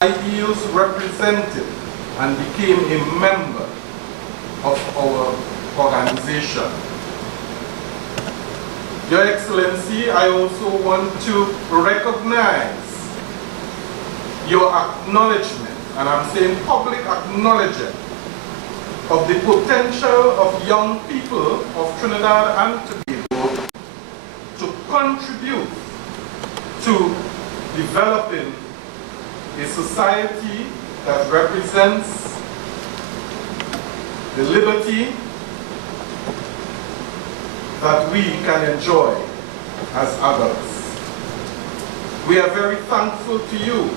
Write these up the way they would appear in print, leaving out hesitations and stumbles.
ideals represented and became a member of our organization. Your Excellency, I also want to recognize your acknowledgement, and I'm saying public acknowledgement, of the potential of young people of Trinidad and Tobago to contribute to developing a society that represents the liberty that we can enjoy as adults. We are very thankful to you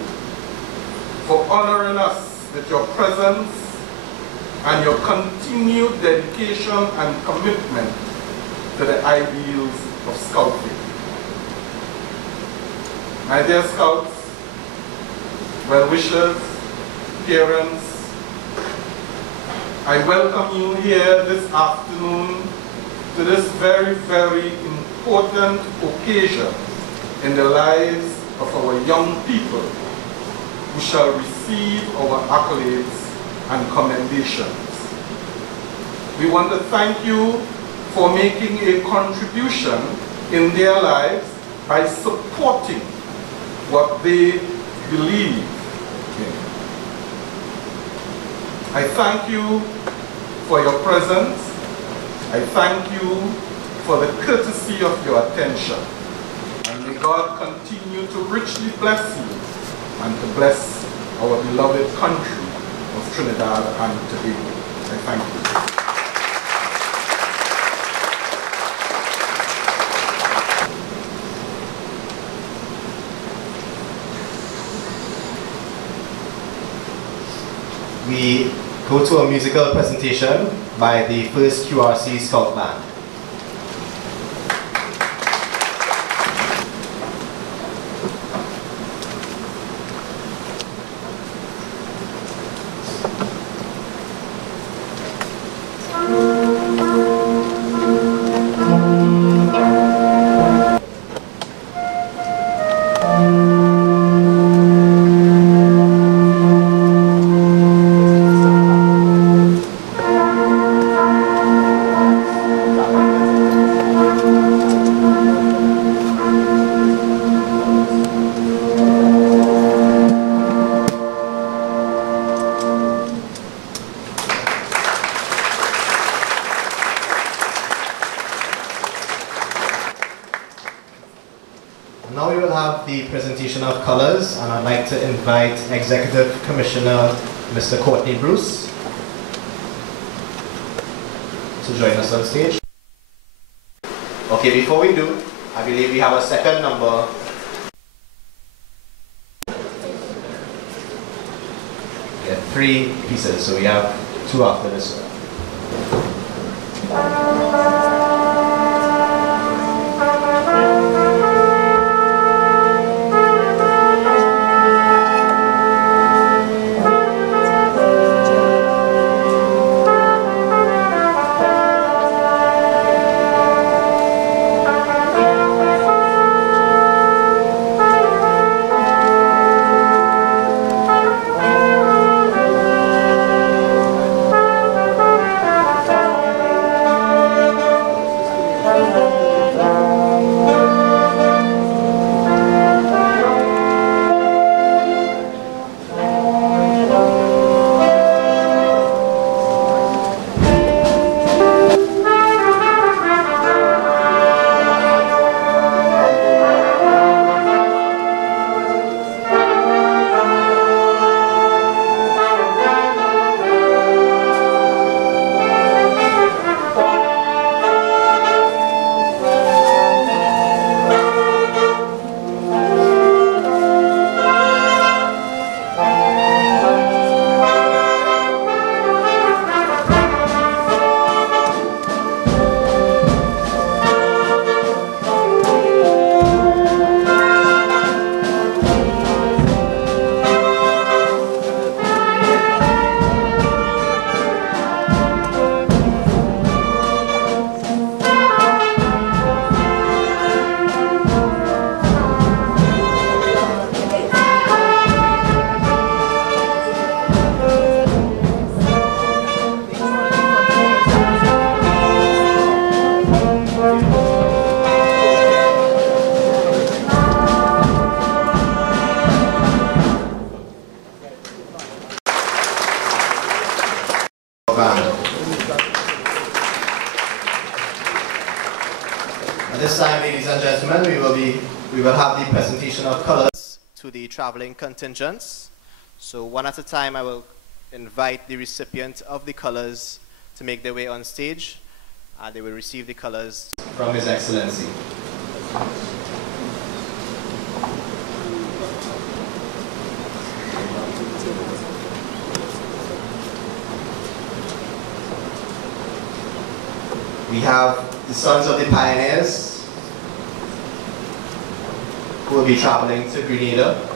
for honoring us with your presence and your continued dedication and commitment to the ideals of Scouting. My dear Scouts, well-wishers, parents, I welcome you here this afternoon to this very, very important occasion in the lives of our young people who shall receive our accolades and commendations. We want to thank you for making a contribution in their lives by supporting what they believe in. I thank you for your presence. I thank you for the courtesy of your attention. And may God continue to richly bless you and to bless our beloved country of Trinidad and Tobago. I thank you. We go to a musical presentation by the first QRC Scout Band. Now we will have the presentation of colors, and I'd like to invite Executive Commissioner Mr. Courtney Bruce to join us on stage. Okay, before we do, I believe we have a second number. We have 3 pieces, so we have 2 after this one. and gentlemen, we will have the presentation of colors to the traveling contingents. So one at a time, I will invite the recipient of the colors to make their way on stage. They will receive the colors from His Excellency. We have the Sons of the Pioneers, who will be traveling to Grenada.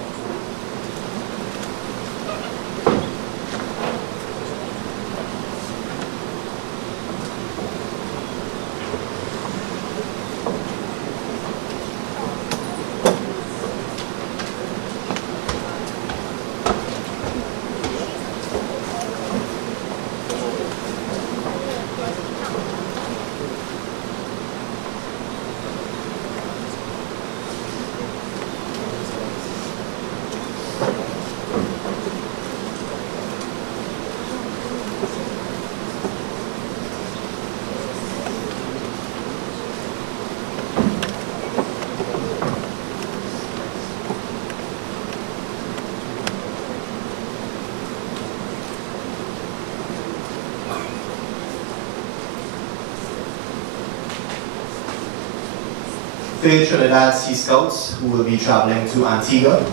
Third Trinidad Sea Scouts, who will be traveling to Antigua.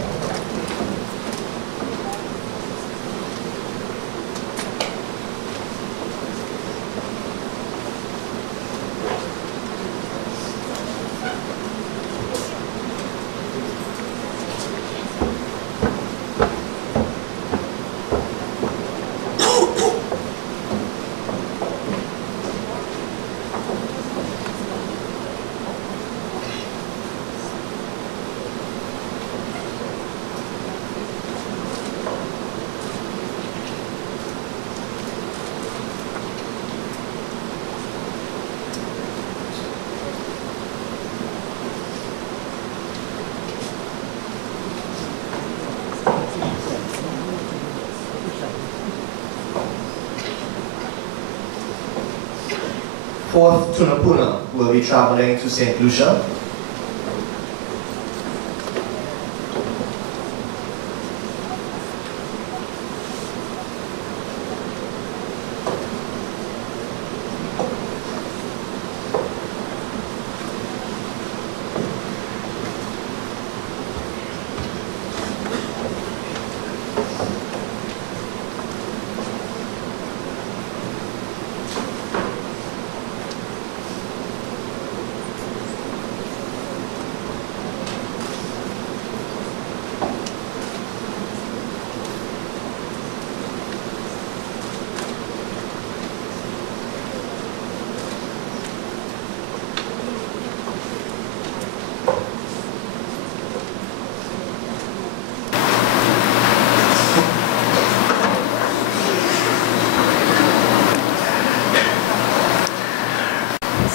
Fourth Tunapuna will be traveling to St. Lucia.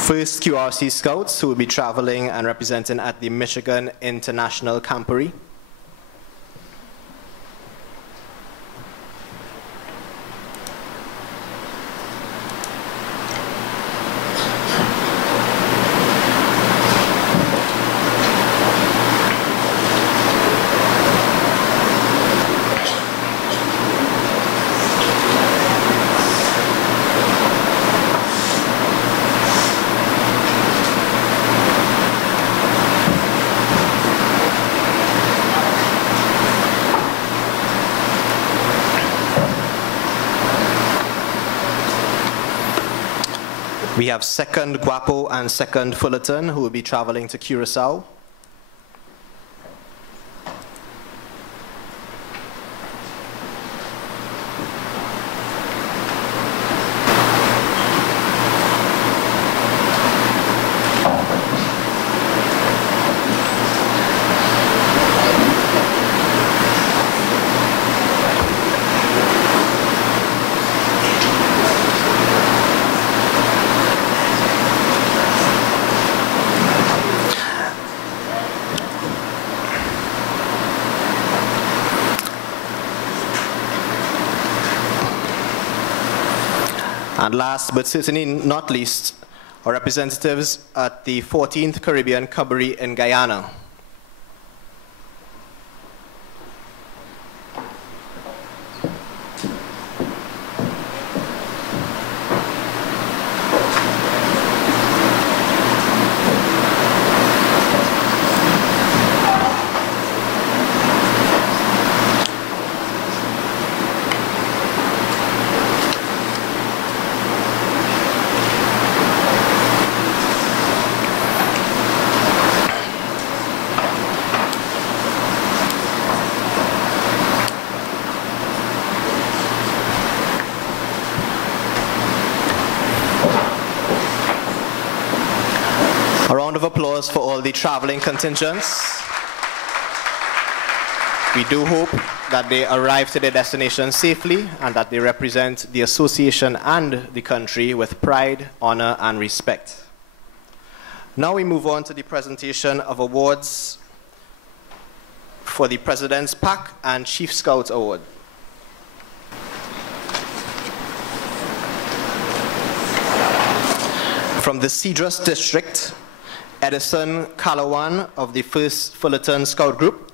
First QRC Scouts, who will be traveling and representing at the Michigan International Camporee. We have 2nd Guapo and 2nd Fullerton, who will be traveling to Curacao. And last but certainly not least, our representatives at the 14th Caribbean Cabaret in Guyana. A round of applause for all the traveling contingents. We do hope that they arrive to their destination safely and that they represent the association and the country with pride, honor, and respect. Now we move on to the presentation of awards for the President's Pack and Chief Scout Award. From the Cedrus District, Edison Calawan of the 1st Fullerton Scout Group.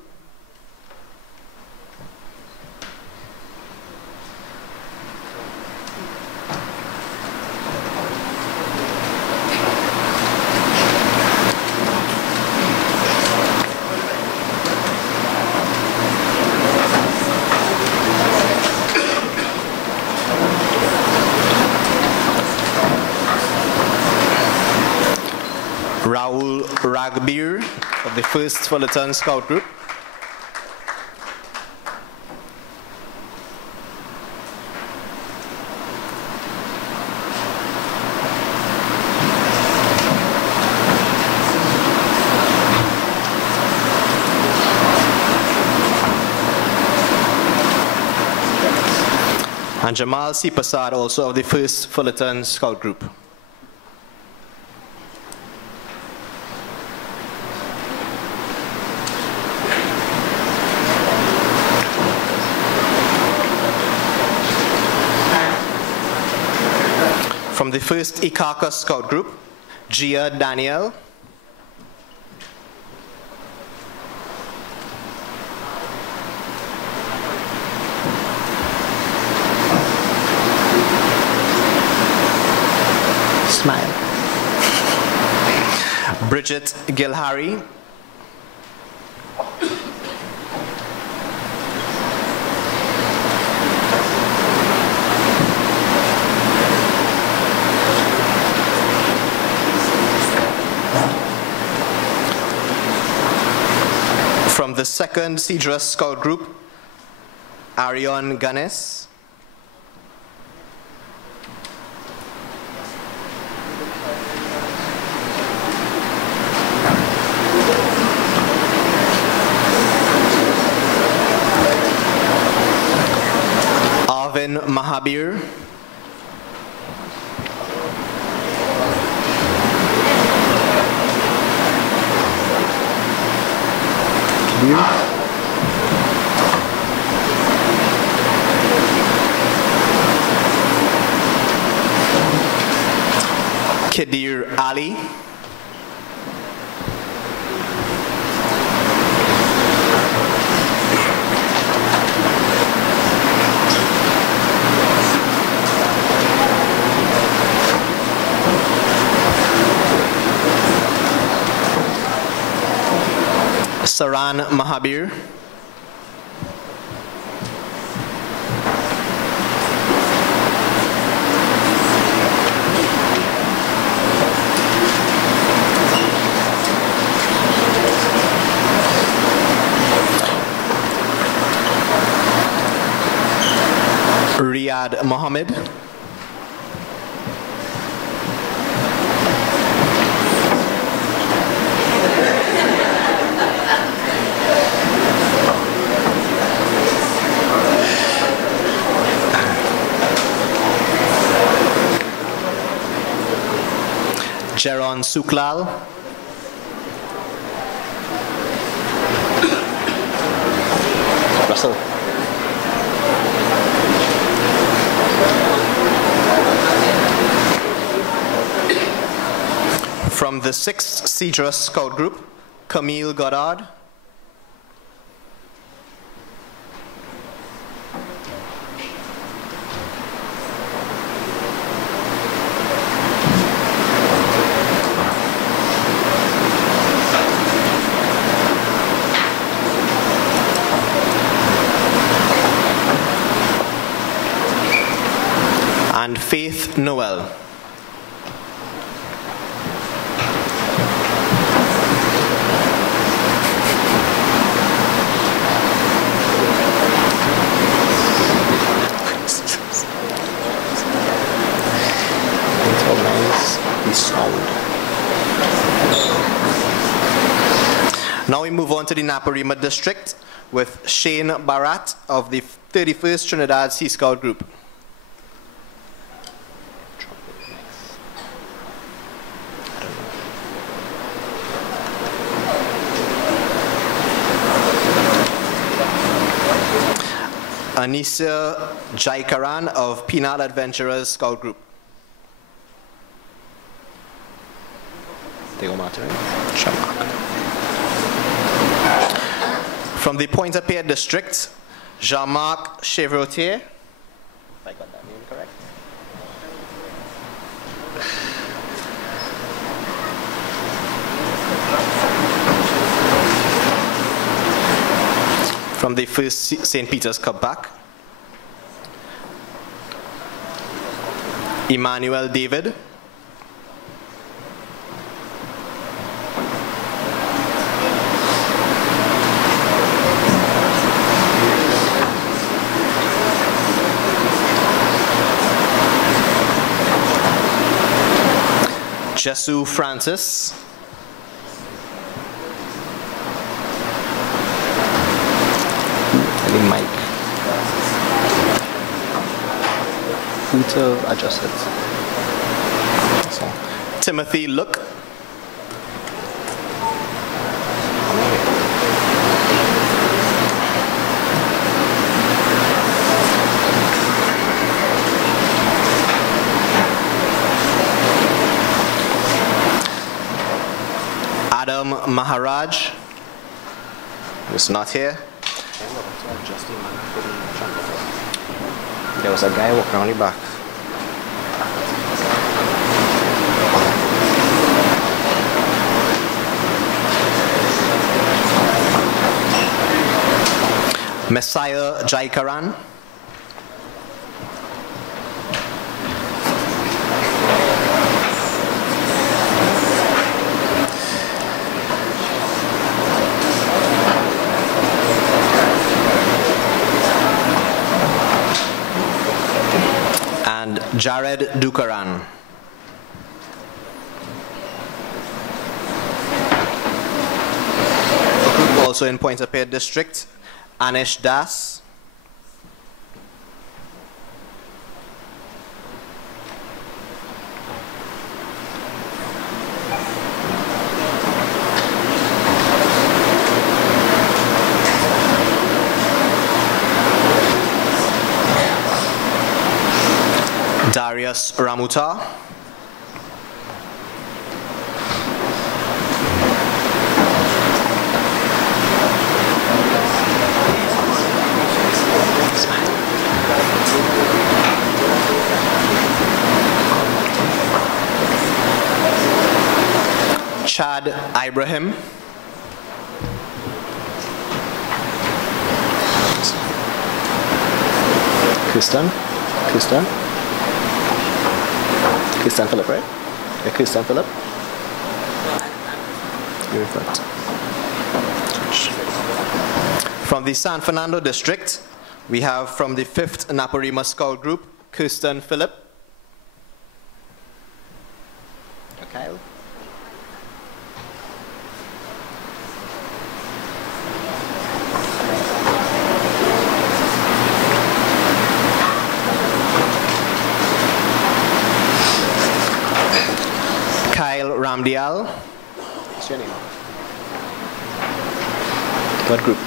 Raul Ragbir of the 1st Fullerton Scout Group. And Jamal Sipasad, also of the 1st Fullerton Scout Group. From the 1st Ikaka Scout Group, Gia Daniel. Smile. Bridget Gilhari. From the 2nd Cedrus Scout Group, Arion Ganes. Arvin Mahabir. Kedir Ali. Saran Mahabir. Riyad Mohammed. Jeron Suklal. Russell. the 6th Cedrus Scout Group, Camille Goddard. And Faith Noel. Now we move on to the Naparima district with Shane Barat of the 31st Trinidad Sea Scout Group. Anissa Jaikaran of Penal Adventurers Scout Group. From the Pointe-à-Pitre district, Jean-Marc Chevrotier. If I got that name correct. From the 1st St. Peter's Cutback, Emmanuel David. Jesu Francis. Mike. Who to adjust it? So, Timothy Look. Adam Maharaj, who's not here. There was a guy walking around the back. Messiah Jaikaran. Jared Dukaran. Also in Pointe-à-Pitre district, Anish Das. Darius Ramuta. Chad Ibrahim. Clifton. Clifton Philip, right? Yeah, Clifton Philip. From the San Fernando district, we have from the 5th Naparima Scout Group, Kirsten Philip. Kyle. Ramdial. What's your name? What group?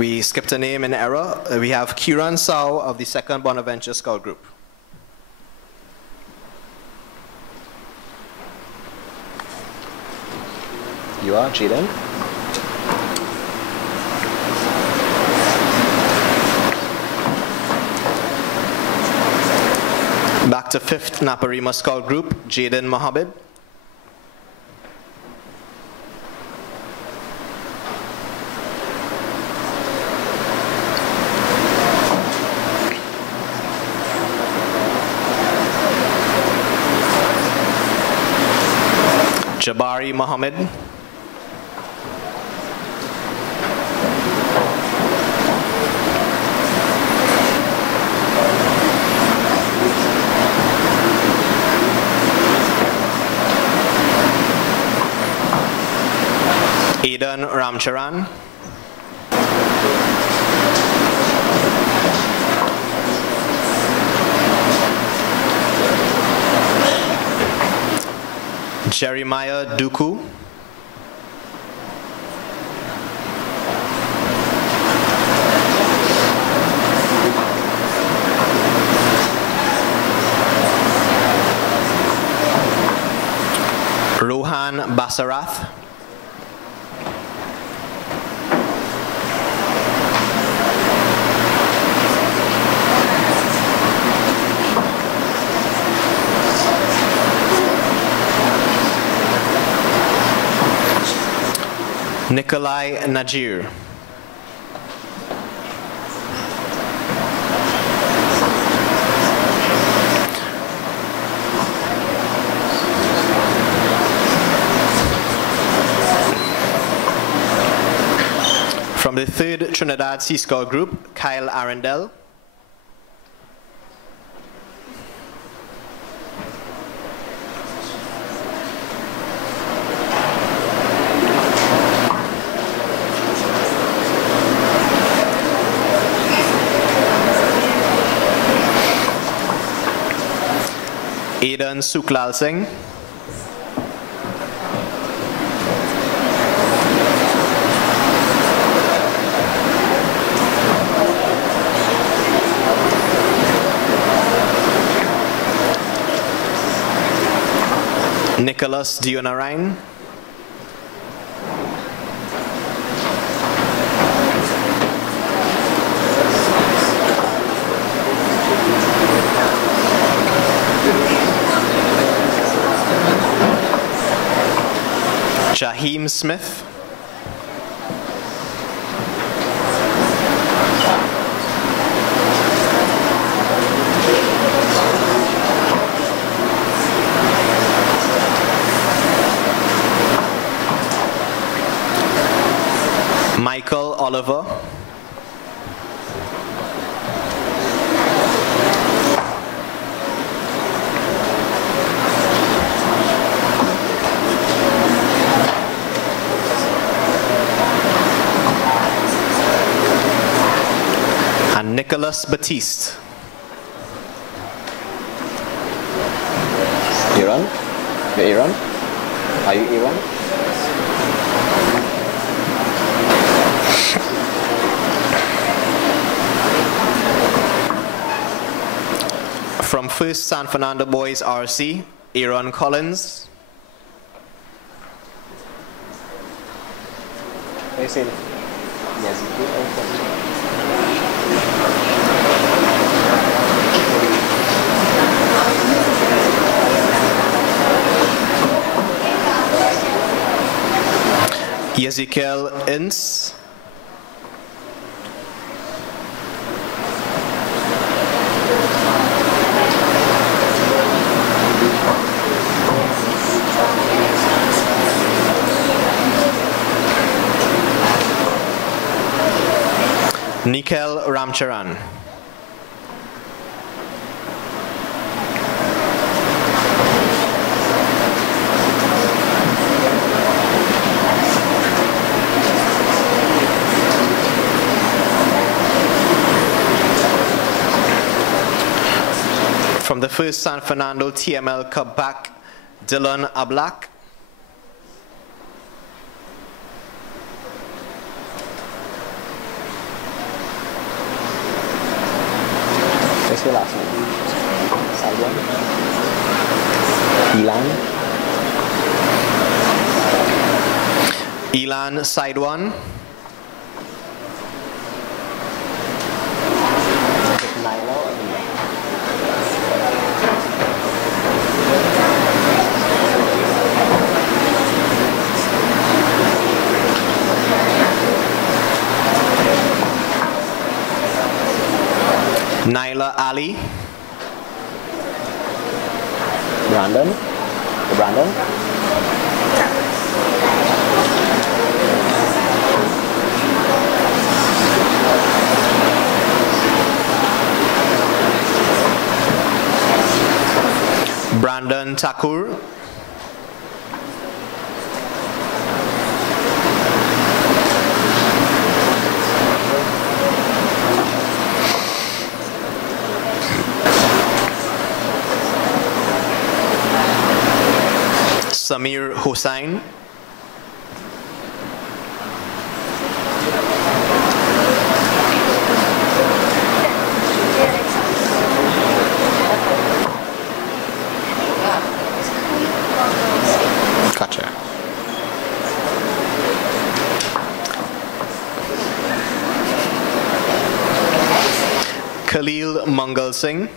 We skipped a name in error. We have Kieran Sau of the 2nd Bonaventure Scout Group. You are, Jaden. Back to 5th Naparima Scout Group, Jaden Mohammed. Jabari Mohammed. Aidan Ramcharan. Jeremiah Duku. Rohan Basarath. Nikolai Najir. From the 3rd Trinidad Sea Scout Group, Kyle Arundel. Aidan Suklal Singh. Nicholas Dionarine. Jaheim Smith. Michael Oliver. And Nicholas Batiste. Iran? You're Iran? Are you Iran? From 1st San Fernando Boys RC, Aaron Collins. Ezekiel Ince. Nikhil Ramcharan. From the 1st San Fernando TML Cup back, Dylan Ablak. your last name? Side one. Elan. Elan, side one. Nyla or Nia? Nyla Ali. Brandon. Brandon. Brandon Thakur. Samir Hossain. Gotcha. Khalil Mangal Singh.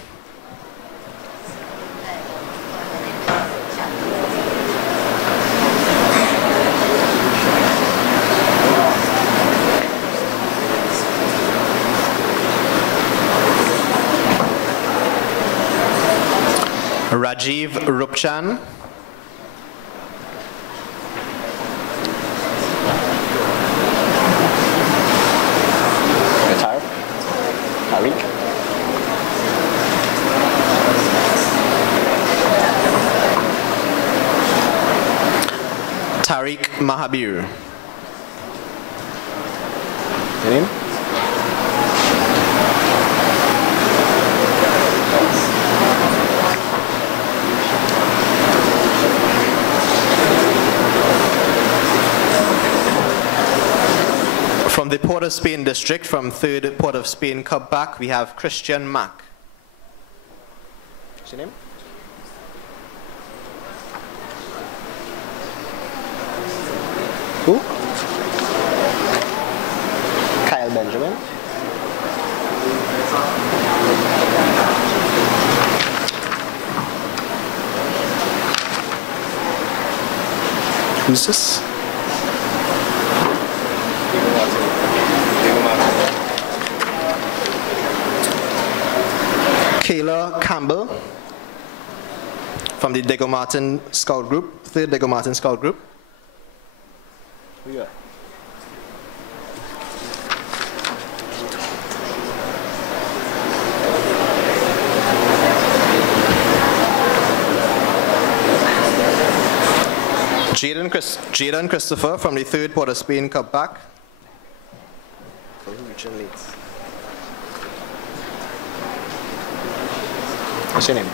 Rajiv Rupchan. Guitar. Tariq. Tariq Mahabir. Your name? From the Port of Spain district, from 3rd Port of Spain Cub Pack, we have Christian Mack. What's your name? Who? Kyle Benjamin. Who's this? Kayla Campbell from the Diego Martin Scout Group, 3rd Diego Martin Scout Group. Who you are? Jaden Christopher from the 3rd Port of Spain Cub Pack. Reaching late. What's your name?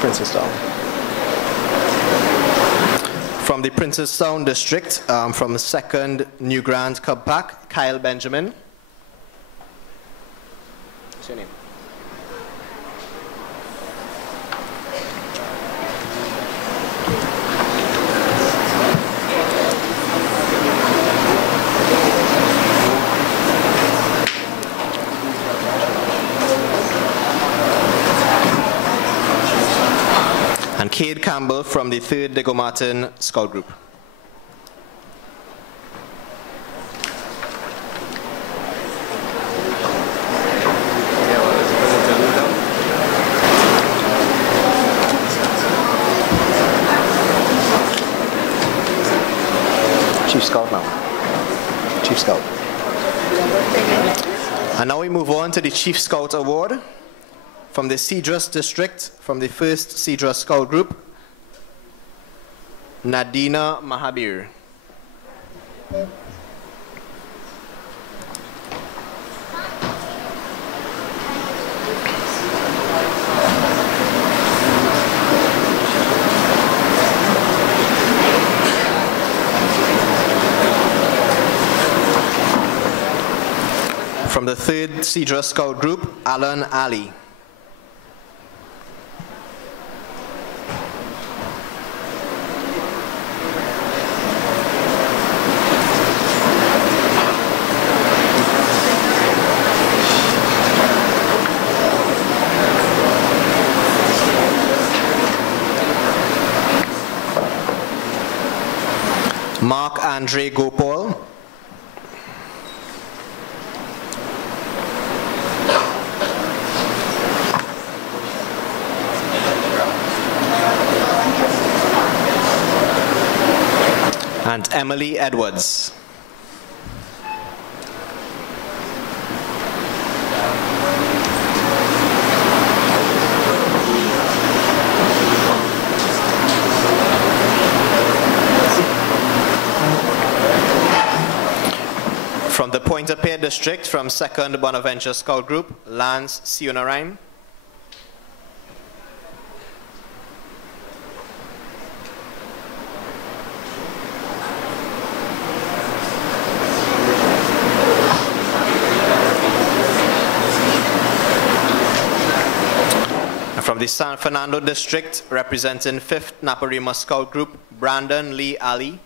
Princestown. From the Princestown district, from the 2nd New Grand Cub Pack, Kyle Benjamin. What's your name? And Cade Campbell from the 3rd Diego Martin Scout Group. Chief Scout now. Chief Scout. And now we move on to the Chief Scout Award. From the Cedrus district, from the 1st Cedrus Scout Group, Nadina Mahabir. the 3rd Cedra Scout Group, Alan Ali. Mark Andre Gopal. And Emily Edwards. From the Pointe-a-Pierre district, from 2nd Bonaventure Scout Group, Lance Sionarine. From the San Fernando district, representing 5th Naparima Scout Group, Brandon Lee Ali.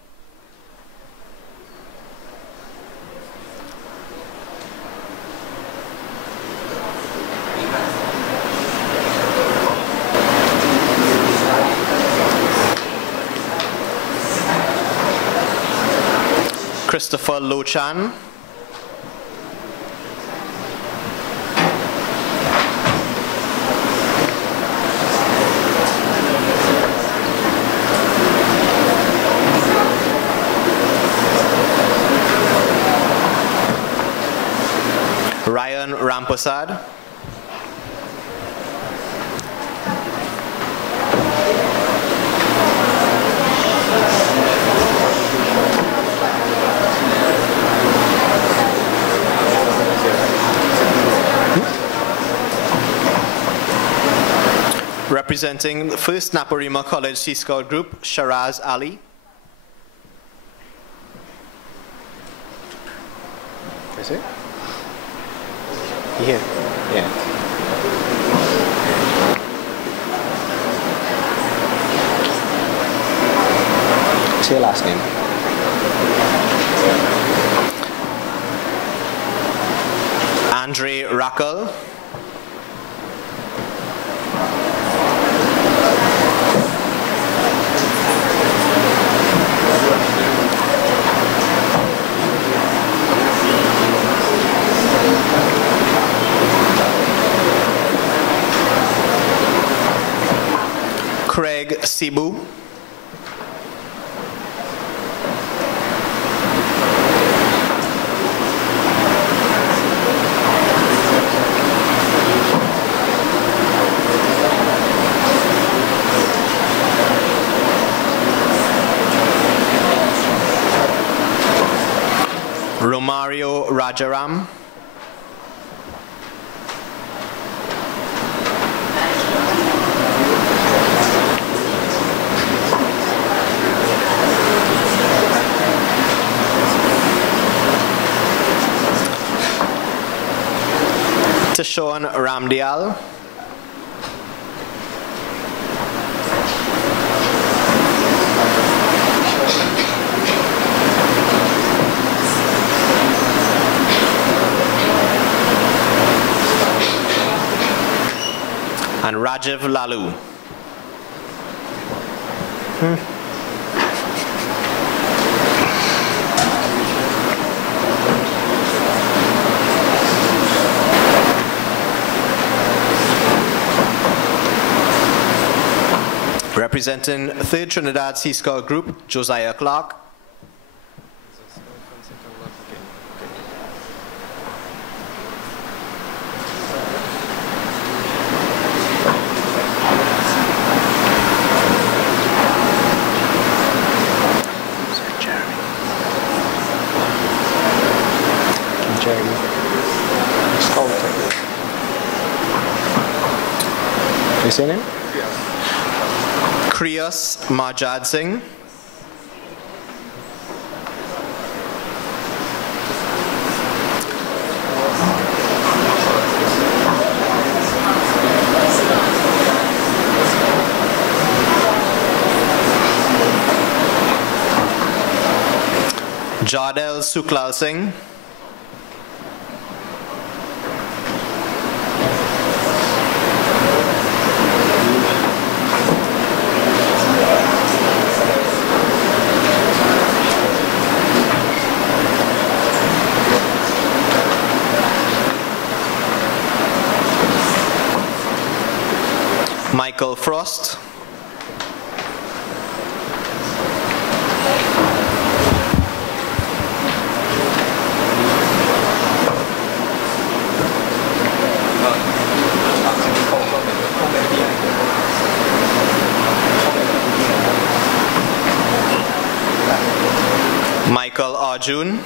Christopher Lochan. Ryan Rampersad. Representing the 1st Naparima College Sea Scout Group, Sharaz Ali. Is it? Here. Yeah. What's your last name? Andre Rackle. Craig Sibu. Romario Rajaram. Tishon Ramdial. And Rajiv Lalu. Representing 3rd Trinidad Sea Scout Group, Josiah Clark. Is your name? Kriyas Marjad Singh. Jardel Suklal Singh. Michael Frost. Michael Arjun.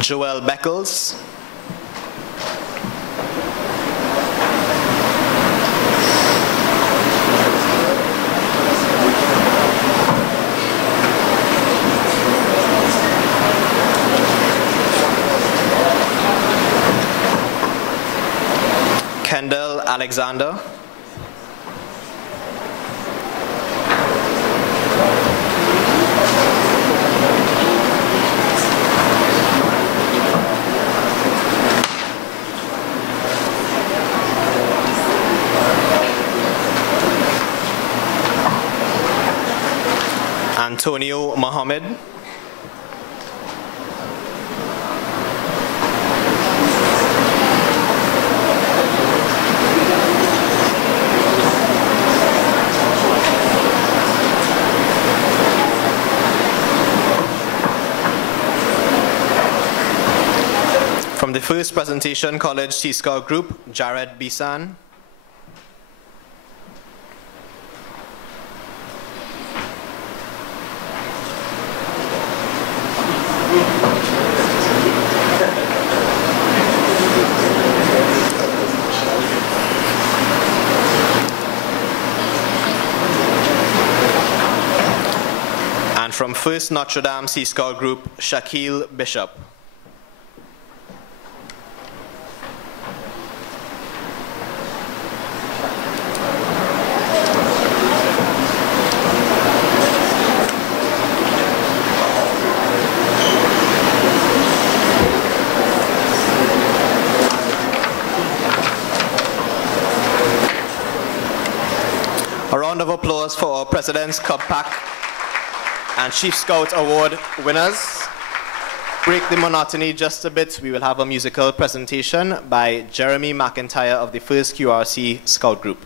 Joel Beckles. Kendall Alexander. Antonio Mohammed. From the first presentation, College Sea Scout Group, Jared Bisan. And from First Notre Dame Sea Scout Group, Shaquille Bishop. A round of applause for our President's Cup Pack and Chief Scout Award winners. Break the monotony just a bit. We will have a musical presentation by Jeremy McIntyre of the 1st QRC Scout Group.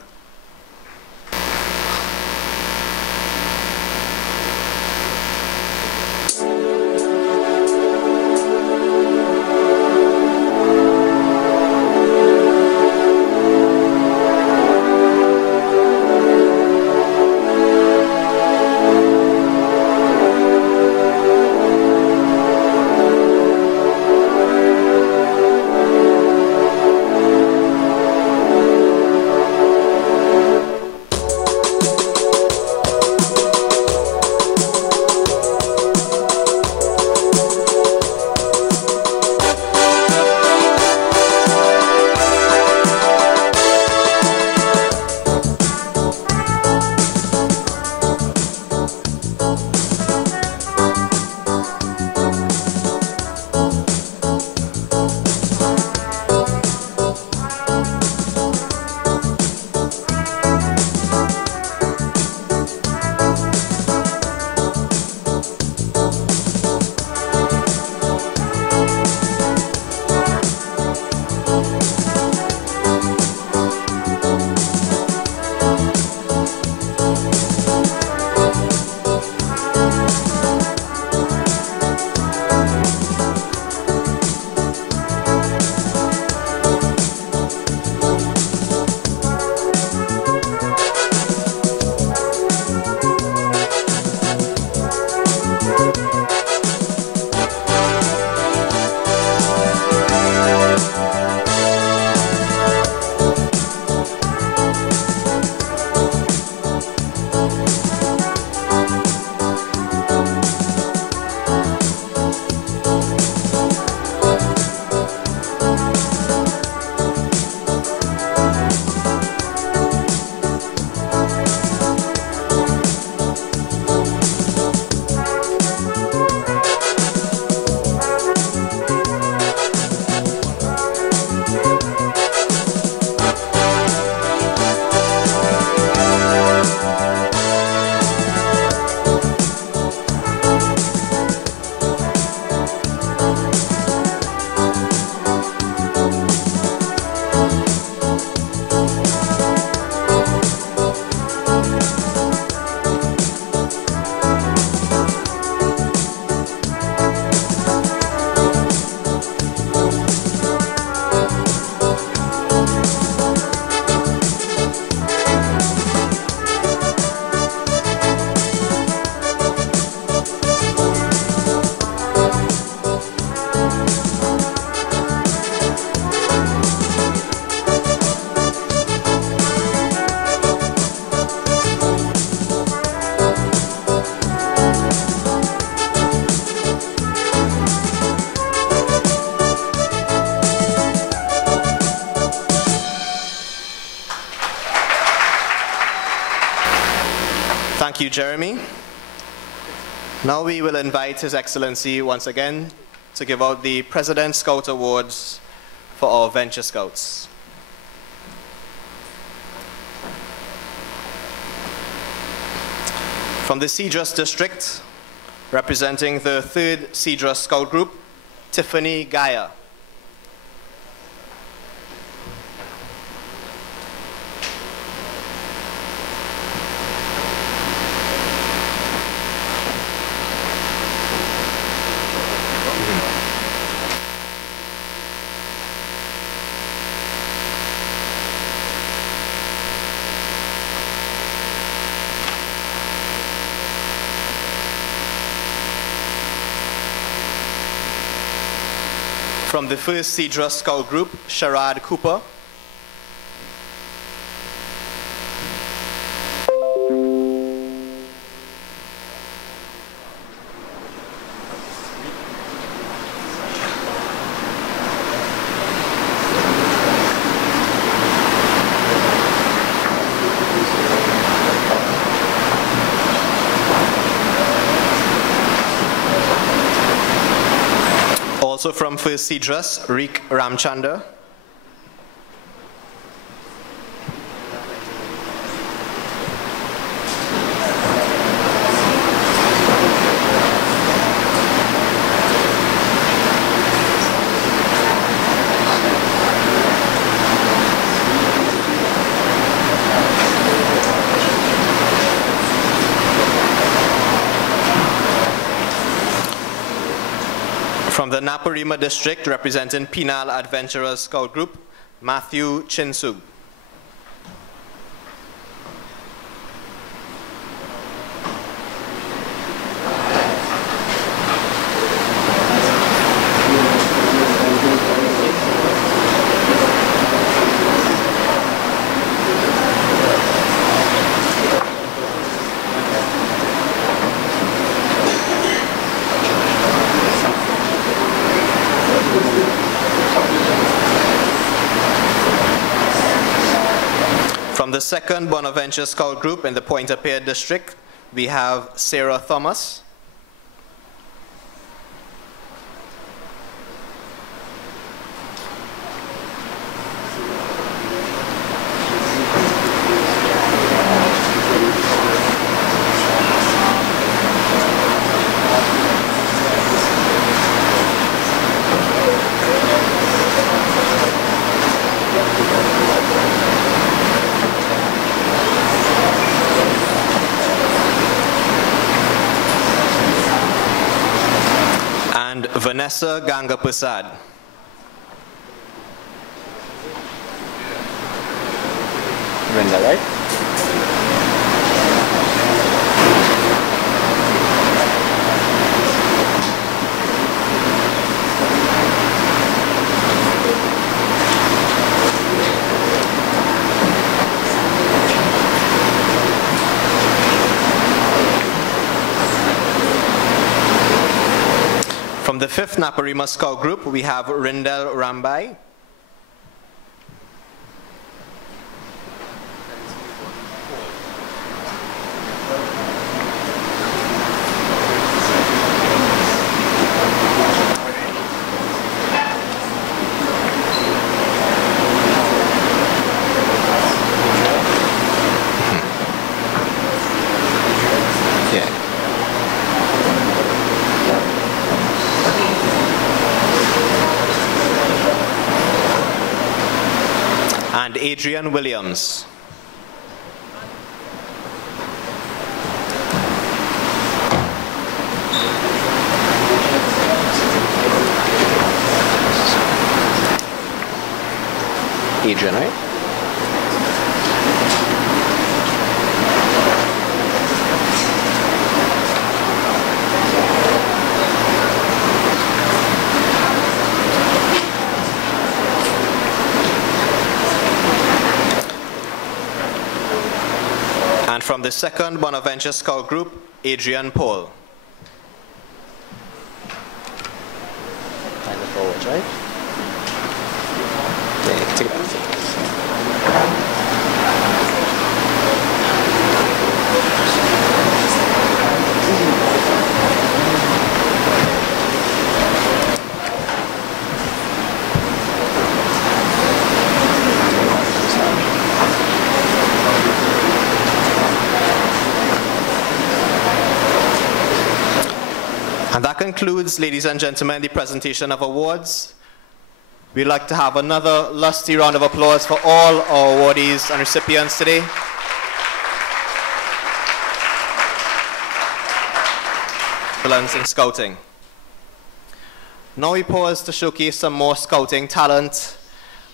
you, Jeremy. Now we will invite His Excellency once again to give out the President Scout Awards for our Venture Scouts. From the Cedros District, representing the 3rd Cedros Scout Group, Tiffany Gaia. From the 1st Cedros Scout Group, Sharad Cooper. Also from 1st Cedros, Reek Ramchanda. From the Naparima District, representing Penal Adventurers Scout Group, Matthew Chinsug. From the 2nd Bonaventure Scout Group in the Pointe-à-Pitre District, we have Sarah Thomas. Vanessa Ganga Prasad. Brenda, right? From the 5th Naparima Scout Group, we have Rindel Rambai. And Adrian Williams. Adrian, right? And from the 2nd Bonaventure Scout Group, Adrian Paul. Kind of forward, right? Yeah, take it back. That concludes, ladies and gentlemen, the presentation of awards. We'd like to have another lusty round of applause for all our awardees and recipients today. Excellence in Scouting. Now we pause to showcase some more Scouting talent,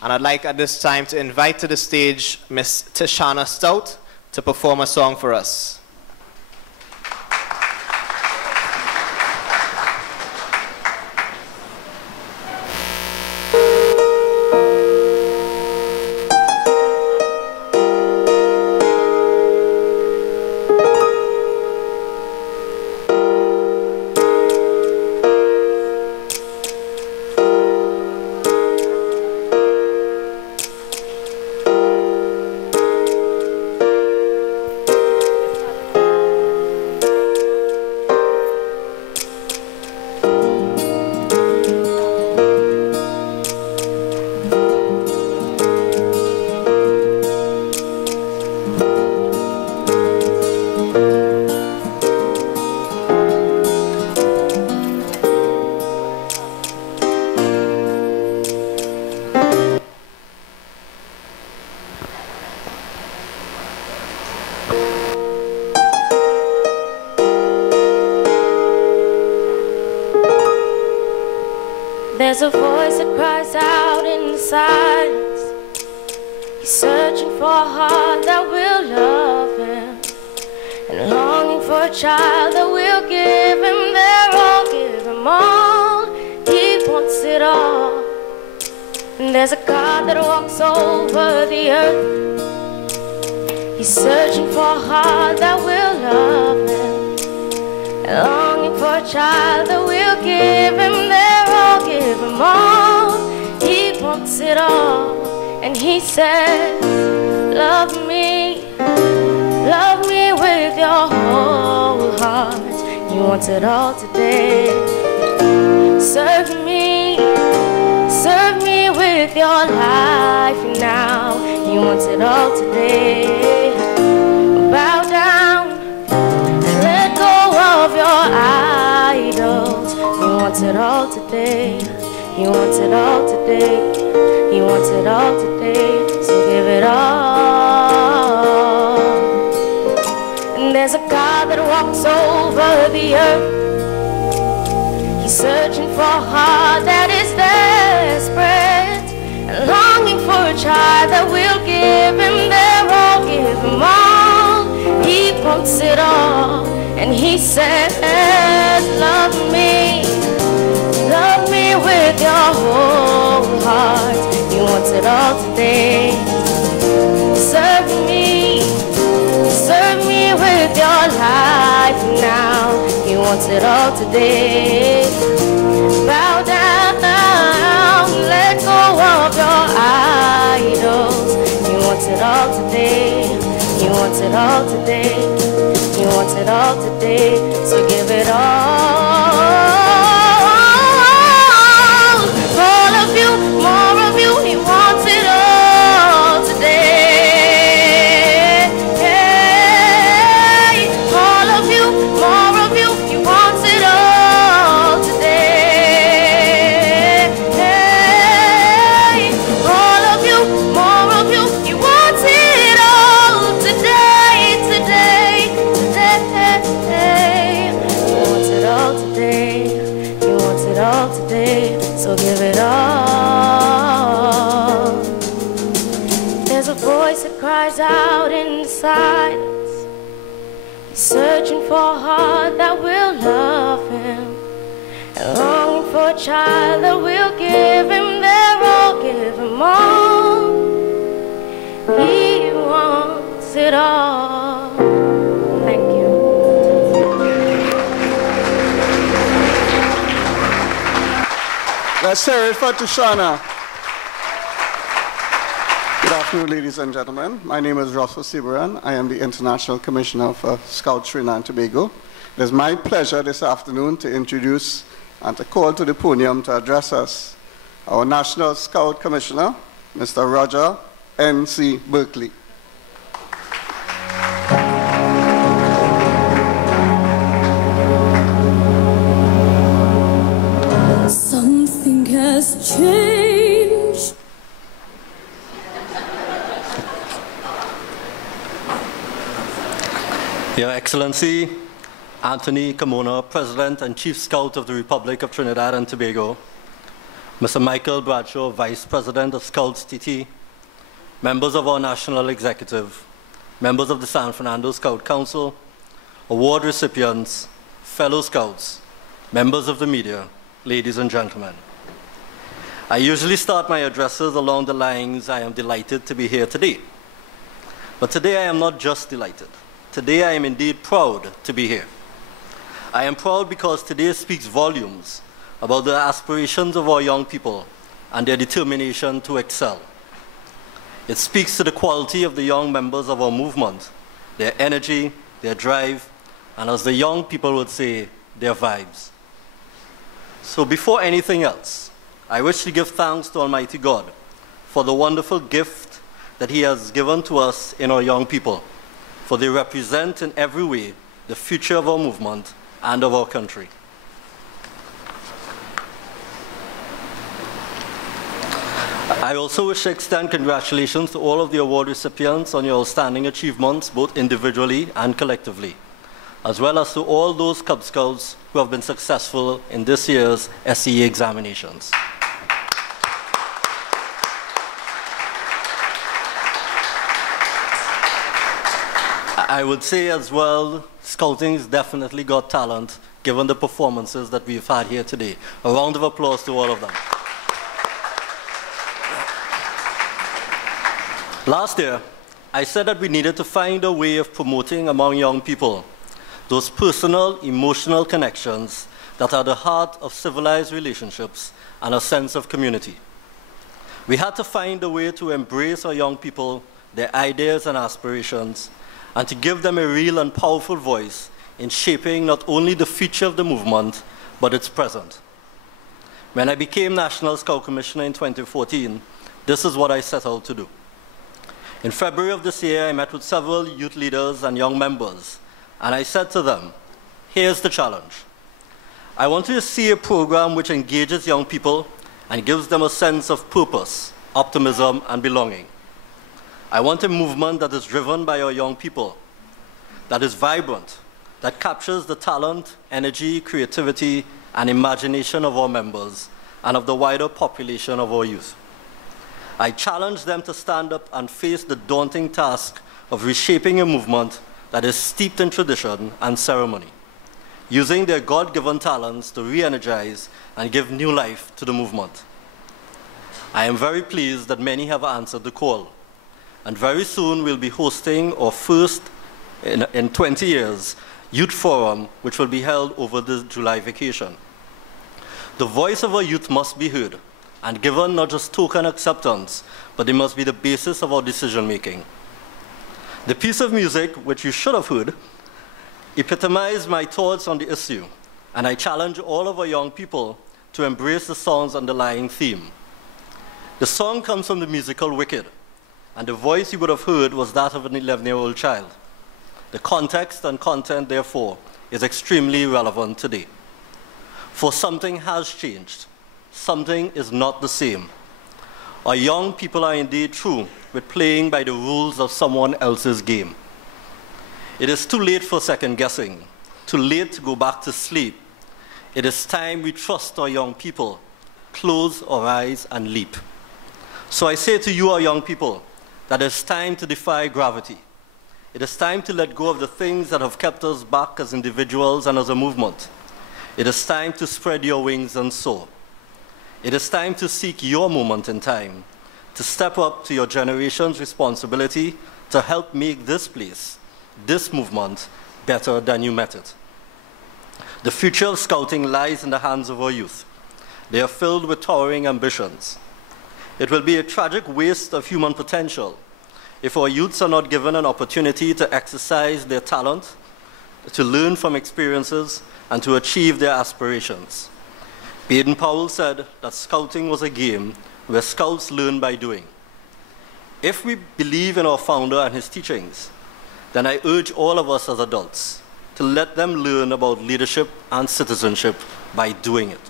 and I'd like at this time to invite to the stage Miss Tishana Stout to perform a song for us. There's a voice that cries out in the silence. He's searching for a heart that will love him, and longing for a child that will give him their all, give him all. He wants it all. And there's a God that walks over the earth. He's searching for a heart that will love him, and longing for a child that will give him their all, give him all. He wants it all. And he says, love me with your whole heart. He wants it all today. Serve me with your life now. He wants it all today. Bow down and let go of your idols. He wants it all today. He wants it all today. He wants it all today. So give it all. And there's a God that walks over the earth. He's searching for a heart that is desperate, and longing for a child that will give him their all, give him all. He wants it all. And he says, love me with your whole heart. He wants it all today. Serve me with your life now. He wants it all today. Bow down, let go of your idols. He wants it all today. He wants it all today. He wants it all today. So give it all. All of you, more of you. He wants it all today. Hey, all of you, more of you. He wants it all today. Hey, all of you, more of you. He wants it all today, today, today. He wants it all today. He wants it all today. So give it all. There's a voice that cries out in the silence. He's searching for a heart that will love him, and longing for a child that will give him their all, give him all. He wants it all. Thank you. Let's hear it for Tishana. Good afternoon, ladies and gentlemen. My name is Russell Siberan. I am the International Commissioner for Scouts Trinidad and Tobago. It is my pleasure this afternoon to introduce and to call to the podium to address us our National Scout Commissioner, Mr. Roger N.C. Berkeley. has changed. Your Excellency, Anthony Carmona, President and Chief Scout of the Republic of Trinidad and Tobago, Mr. Michael Bradshaw, Vice President of Scouts TT, members of our National Executive, members of the San Fernando Scout Council, award recipients, fellow Scouts, members of the media, ladies and gentlemen. I usually start my addresses along the lines, I am delighted to be here today. But today I am not just delighted. Today I am indeed proud to be here. I am proud because today speaks volumes about the aspirations of our young people and their determination to excel. It speaks to the quality of the young members of our movement, their energy, their drive, and as the young people would say, their vibes. So before anything else, I wish to give thanks to Almighty God for the wonderful gift that He has given to us in our young people, for they represent in every way the future of our movement and of our country. I also wish to extend congratulations to all of the award recipients on your outstanding achievements, both individually and collectively, as well as to all those Cub Scouts who have been successful in this year's SCE examinations. I would say as well, Scouting has definitely got talent, given the performances that we've had here today. A round of applause to all of them. Last year, I said that we needed to find a way of promoting among young people those personal, emotional connections that are the heart of civilized relationships and a sense of community. We had to find a way to embrace our young people, their ideas and aspirations, and to give them a real and powerful voice in shaping not only the future of the movement, but its present. When I became National Scout Commissioner in 2014, this is what I set out to do. In February of this year, I met with several youth leaders and young members, and I said to them, here's the challenge. I want you to see a program which engages young people and gives them a sense of purpose, optimism, and belonging. I want a movement that is driven by our young people, that is vibrant, that captures the talent, energy, creativity, and imagination of our members and of the wider population of our youth. I challenge them to stand up and face the daunting task of reshaping a movement that is steeped in tradition and ceremony, using their God-given talents to re-energize and give new life to the movement. I am very pleased that many have answered the call, and very soon we'll be hosting our first, in 20 years, Youth Forum, which will be held over the July vacation. The voice of our youth must be heard, and given not just token acceptance, but they must be the basis of our decision-making. The piece of music, which you should have heard, epitomized my thoughts on the issue, and I challenge all of our young people to embrace the song's underlying theme. The song comes from the musical Wicked, and the voice you would have heard was that of an 11-year-old child. The context and content, therefore, is extremely relevant today. For something has changed. Something is not the same. Our young people are indeed through with playing by the rules of someone else's game. It is too late for second guessing, too late to go back to sleep. It is time we trust our young people, close our eyes and leap. So I say to you, our young people, that it's time to defy gravity. It is time to let go of the things that have kept us back as individuals and as a movement. It is time to spread your wings and soar. It is time to seek your moment in time, to step up to your generation's responsibility to help make this place, this movement, better than you met it. The future of Scouting lies in the hands of our youth. They are filled with towering ambitions. It will be a tragic waste of human potential if our youths are not given an opportunity to exercise their talent, to learn from experiences, and to achieve their aspirations. Baden-Powell said that Scouting was a game where Scouts learn by doing. If we believe in our founder and his teachings, then I urge all of us as adults to let them learn about leadership and citizenship by doing it.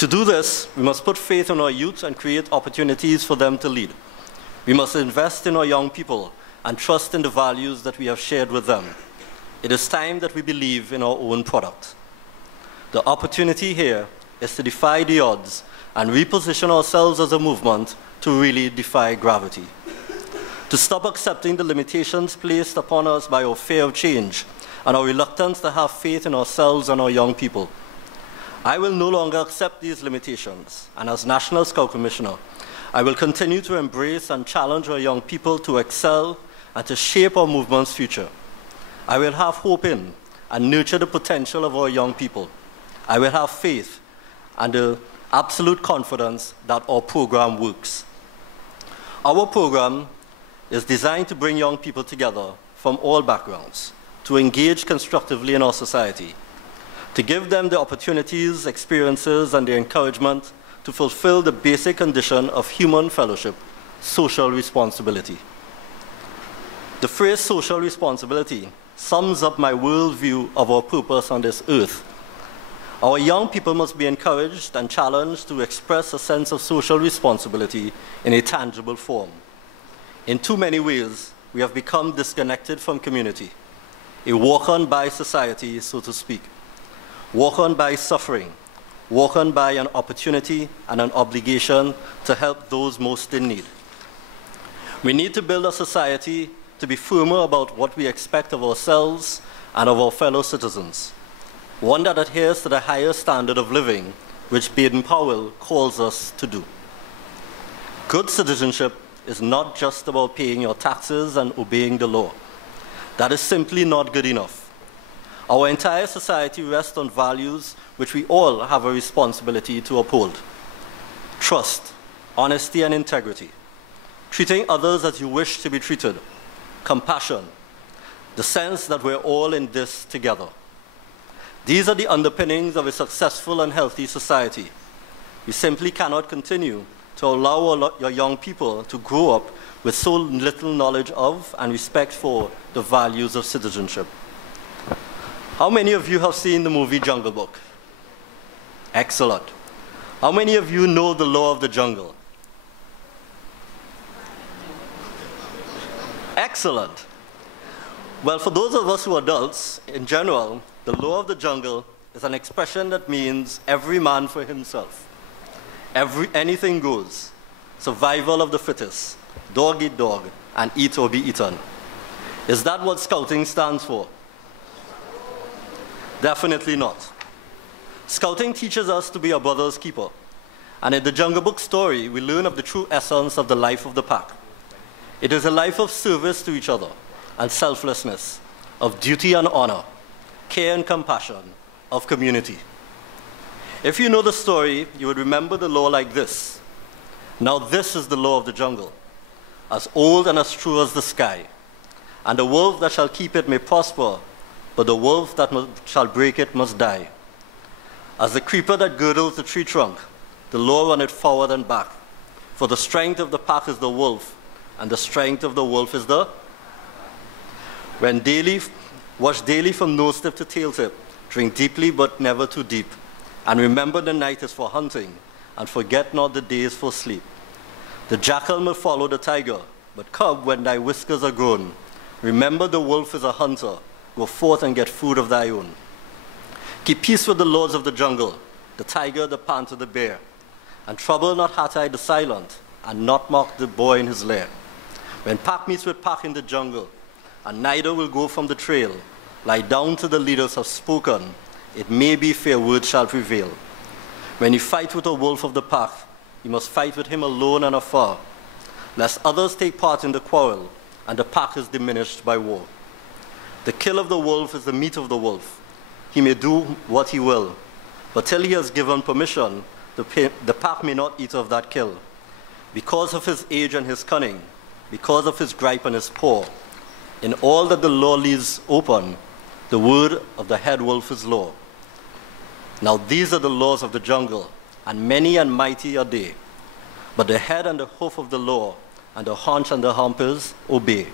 To do this, we must put faith in our youth and create opportunities for them to lead. We must invest in our young people and trust in the values that we have shared with them. It is time that we believe in our own product. The opportunity here is to defy the odds and reposition ourselves as a movement to really defy gravity. To stop accepting the limitations placed upon us by our fear of change and our reluctance to have faith in ourselves and our young people. I will no longer accept these limitations, and as National Scout Commissioner, I will continue to embrace and challenge our young people to excel and to shape our movement's future. I will have hope in and nurture the potential of our young people. I will have faith and the absolute confidence that our program works. Our program is designed to bring young people together from all backgrounds, to engage constructively in our society, to give them the opportunities, experiences, and the encouragement to fulfill the basic condition of human fellowship, social responsibility. The phrase social responsibility sums up my worldview of our purpose on this earth. Our young people must be encouraged and challenged to express a sense of social responsibility in a tangible form. In too many ways, we have become disconnected from community, a walk-on by society, so to speak. Walk-on by suffering, walk-on by an opportunity and an obligation to help those most in need. We need to build a society to be firmer about what we expect of ourselves and of our fellow citizens, one that adheres to the higher standard of living which Baden-Powell calls us to do. Good citizenship is not just about paying your taxes and obeying the law. That is simply not good enough. Our entire society rests on values which we all have a responsibility to uphold. Trust, honesty, and integrity. Treating others as you wish to be treated. Compassion. The sense that we're all in this together. These are the underpinnings of a successful and healthy society. We simply cannot continue to allow your young people to grow up with so little knowledge of and respect for the values of citizenship. How many of you have seen the movie Jungle Book? Excellent. How many of you know the law of the jungle? Excellent. Well, for those of us who are adults, in general, the law of the jungle is an expression that means every man for himself. Anything goes. Survival of the fittest. Dog eat dog, and eat or be eaten. Is that what Scouting stands for? Definitely not. Scouting teaches us to be a brother's keeper. And in the Jungle Book story, we learn of the true essence of the life of the pack. It is a life of service to each other and selflessness, of duty and honor, care and compassion, of community. If you know the story, you would remember the law like this. Now this is the law of the jungle, as old and as true as the sky. And the wolf that shall keep it may prosper, but the wolf that shall break it must die. As the creeper that girdles the tree trunk, the law runneth forward and back. For the strength of the pack is the wolf, and the strength of the wolf is the... Wash daily from nose tip to tail tip, drink deeply but never too deep. And remember the night is for hunting, and forget not the days for sleep. The jackal may follow the tiger, but cub when thy whiskers are grown. Remember the wolf is a hunter, go forth and get food of thy own. Keep peace with the lords of the jungle, the tiger, the panther, the bear. And trouble not Hattai the silent, and not mock the boy in his lair. When pack meets with pack in the jungle, and neither will go from the trail, lie down till the leaders have spoken, it may be fair words shall prevail. When you fight with a wolf of the pack, you must fight with him alone and afar, lest others take part in the quarrel, and the pack is diminished by war. The kill of the wolf is the meat of the wolf. He may do what he will, but till he has given permission, the pack may not eat of that kill. Because of his age and his cunning, because of his gripe and his paw, in all that the law leaves open, the word of the head wolf is law. Now these are the laws of the jungle, and many and mighty are they. But the head and the hoof of the law, and the haunch and the hump is obey.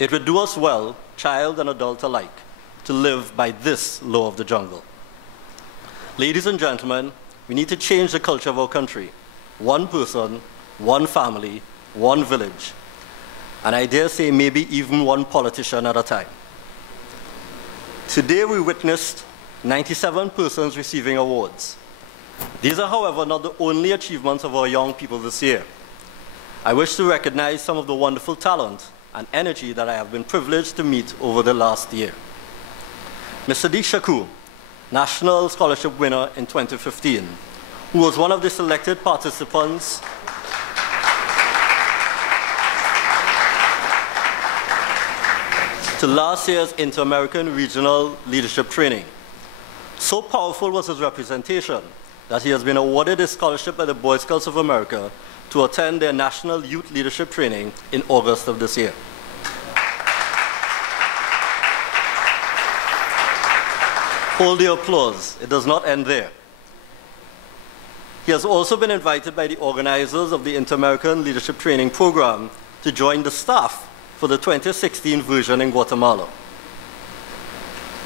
It would do us well, child and adult alike, to live by this law of the jungle. Ladies and gentlemen, we need to change the culture of our country. One person, one family, one village. And I dare say maybe even one politician at a time. Today we witnessed 97 persons receiving awards. These are, however, not the only achievements of our young people this year. I wish to recognize some of the wonderful talent and energy that I have been privileged to meet over the last year. Mr. D. Shakur, National Scholarship winner in 2015, who was one of the selected participants to last year's Inter-American Regional Leadership Training. So powerful was his representation that he has been awarded a scholarship by the Boy Scouts of America to attend their National Youth Leadership Training in August of this year. Hold your applause, it does not end there. He has also been invited by the organizers of the Inter-American Leadership Training Program to join the staff for the 2016 version in Guatemala.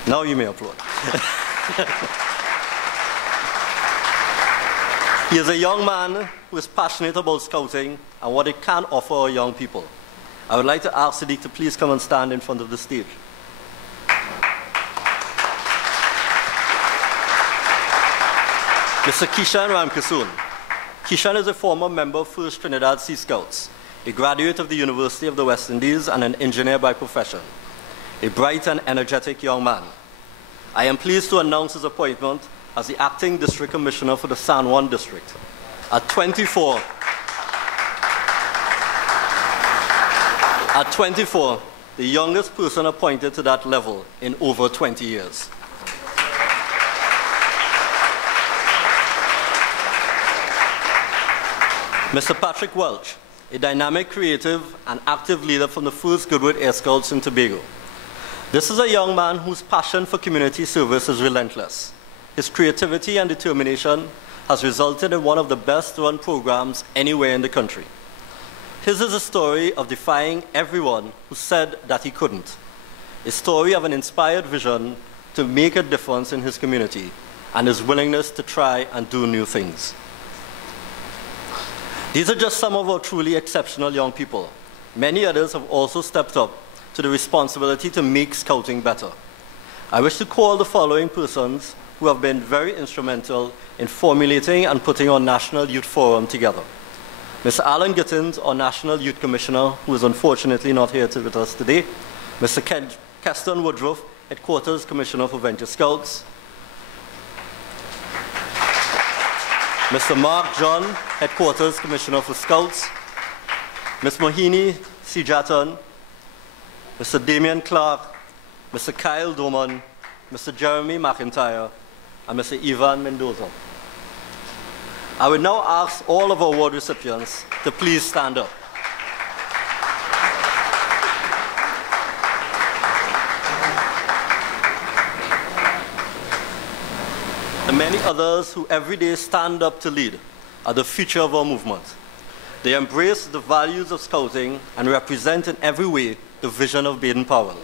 Now you may applaud. He is a young man who is passionate about scouting and what it can offer our young people. I would like to ask Sadiq to please come and stand in front of the stage. Mr. Kishan Ramkasoon. Kishan is a former member of 1st Trinidad Sea Scouts, a graduate of the University of the West Indies and an engineer by profession, a bright and energetic young man. I am pleased to announce his appointment as the Acting District Commissioner for the San Juan District. At 24, the youngest person appointed to that level in over 20 years. Mr. Patrick Welch, a dynamic, creative, and active leader from the 1st Goodwood Air Scouts in Tobago. This is a young man whose passion for community service is relentless. His creativity and determination has resulted in one of the best-run programs anywhere in the country. His is a story of defying everyone who said that he couldn't. A story of an inspired vision to make a difference in his community and his willingness to try and do new things. These are just some of our truly exceptional young people. Many others have also stepped up to the responsibility to make scouting better. I wish to call the following persons who have been very instrumental in formulating and putting our National Youth Forum together. Mr. Alan Gittins, our National Youth Commissioner, who is unfortunately not here with us today. Mr. Keston Woodruff, Headquarters Commissioner for Venture Scouts. Mr. Mark John, Headquarters Commissioner for Scouts. Ms. Mohini Sijatan, Mr. Damian Clark, Mr. Kyle Doman, Mr. Jeremy McIntyre, and Mr. Ivan Mendoza. I would now ask all of our award recipients to please stand up. The many others who every day stand up to lead are the future of our movement. They embrace the values of scouting and represent in every way the vision of Baden-Powell,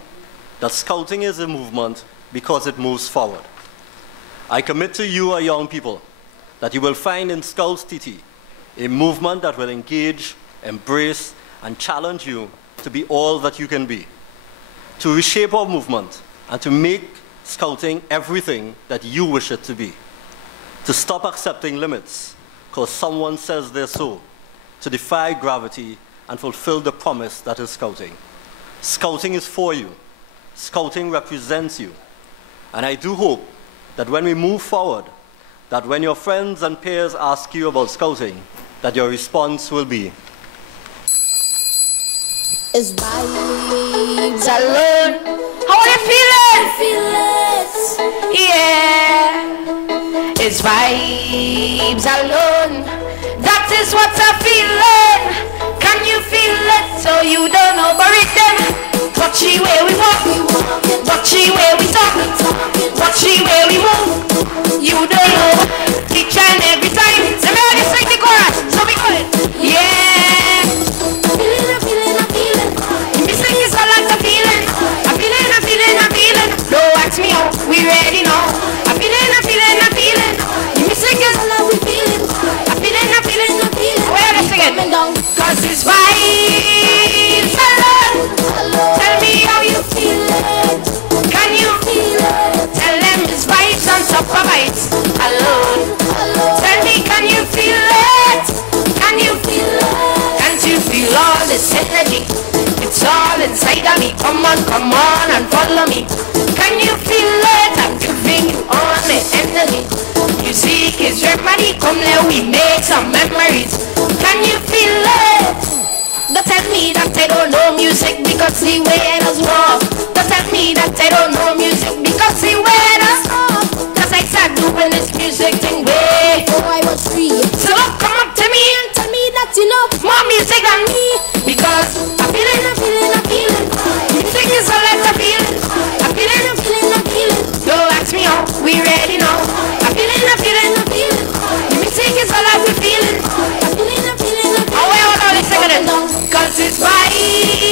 that scouting is a movement because it moves forward. I commit to you, our young people, that you will find in Scouts TT a movement that will engage, embrace, and challenge you to be all that you can be, to reshape our movement and to make scouting everything that you wish it to be, to stop accepting limits because someone says they're so, to defy gravity and fulfill the promise that is scouting. Scouting is for you. Scouting represents you. And I do hope that when we move forward, that when your friends and peers ask you about scouting, that your response will be, It's vibes alone. How are you feeling? Yeah. It's vibes alone. That is what I'm feeling. Can you feel it? So you don't overrate them. Watch it where we walk. Watch it where we talk. Watch it where we move. You don't know. Each and every time. Let me all just sing the chorus. So we good. Yeah. I'm feeling. Me sing this all like I'm feeling. I'm feeling. Don't ask me how. We ready now. I'm feeling. Me sing this all like down, cause it's vibes alone. Tell me how you feel it. Can you feel it? Tell them it's vibes on top of vibes alone. Tell me, can you feel it? Can you feel it? Can't you feel all this energy? It's all inside of me. Come on and follow me. Can you feel it? I'm giving you all my energy. Music is remedy. Come let we make some memories. Can you feel it? Don't tell me that I don't know music because the way it is wrong. Don't tell me that I don't know music because the way it is wrong. Cause I started doing this music thing way before I was 3. So come up to me and tell me that you know more music than me. Because I'm feeling. Music is all that I'm feeling. I'm feeling. Don't ask me how, we ready now. I'm feeling. The music is all that we're feeling. I'm feeling. Oh, wait, hold on, let's sing it. Cause it's vibes.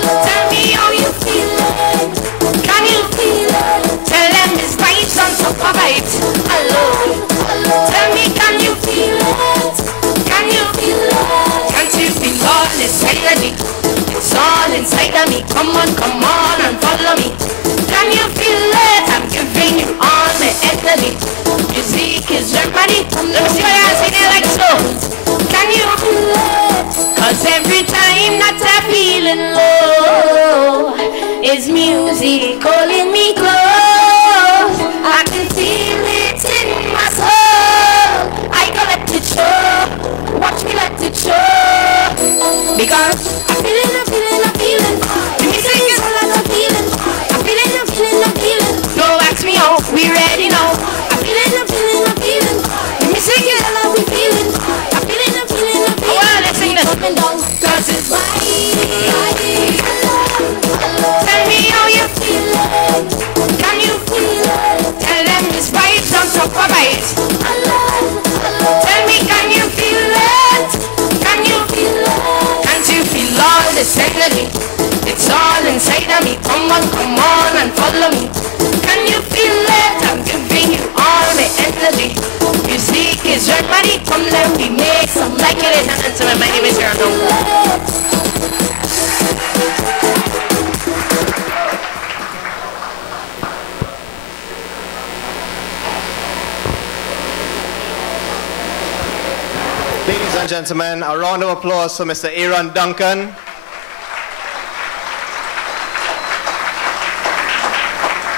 Tell me how you feel it. Can you feel it? Tell them it's vibes on top of vibes alone. Tell me, can you feel it? Can you feel it? Can't you feel all this energy? It's all inside of me. Come on and follow me. Can you feel it? I'm giving you all my energy. Music is remedy. Let me see what I say there like so. Can you feel it? Cause every time that I'm feeling low is music calling me close. I can feel it in my soul. I gotta let it show. Watch me let it show. Because I'm feeling. The music is all that I'm feeling. I'm feeling. Don't ask me how, we ready now. I'm feeling. The music is all that we feeling. I'm feeling. Oh, well, let's sing this. Cause it's vibes. Tell me how you feel it. Can you feel it? Tell them it's vibes on top of vibes. Tell me, can you feel it? Can you feel it? Can't you feel all this energy? It's all inside of me. Come on and follow me. Can you feel it? I'm giving you all my energy. Music is remedy. Come let me make some like it is. And so my name is Aaron. Ladies and gentlemen, a round of applause for Mr. Aaron Duncan.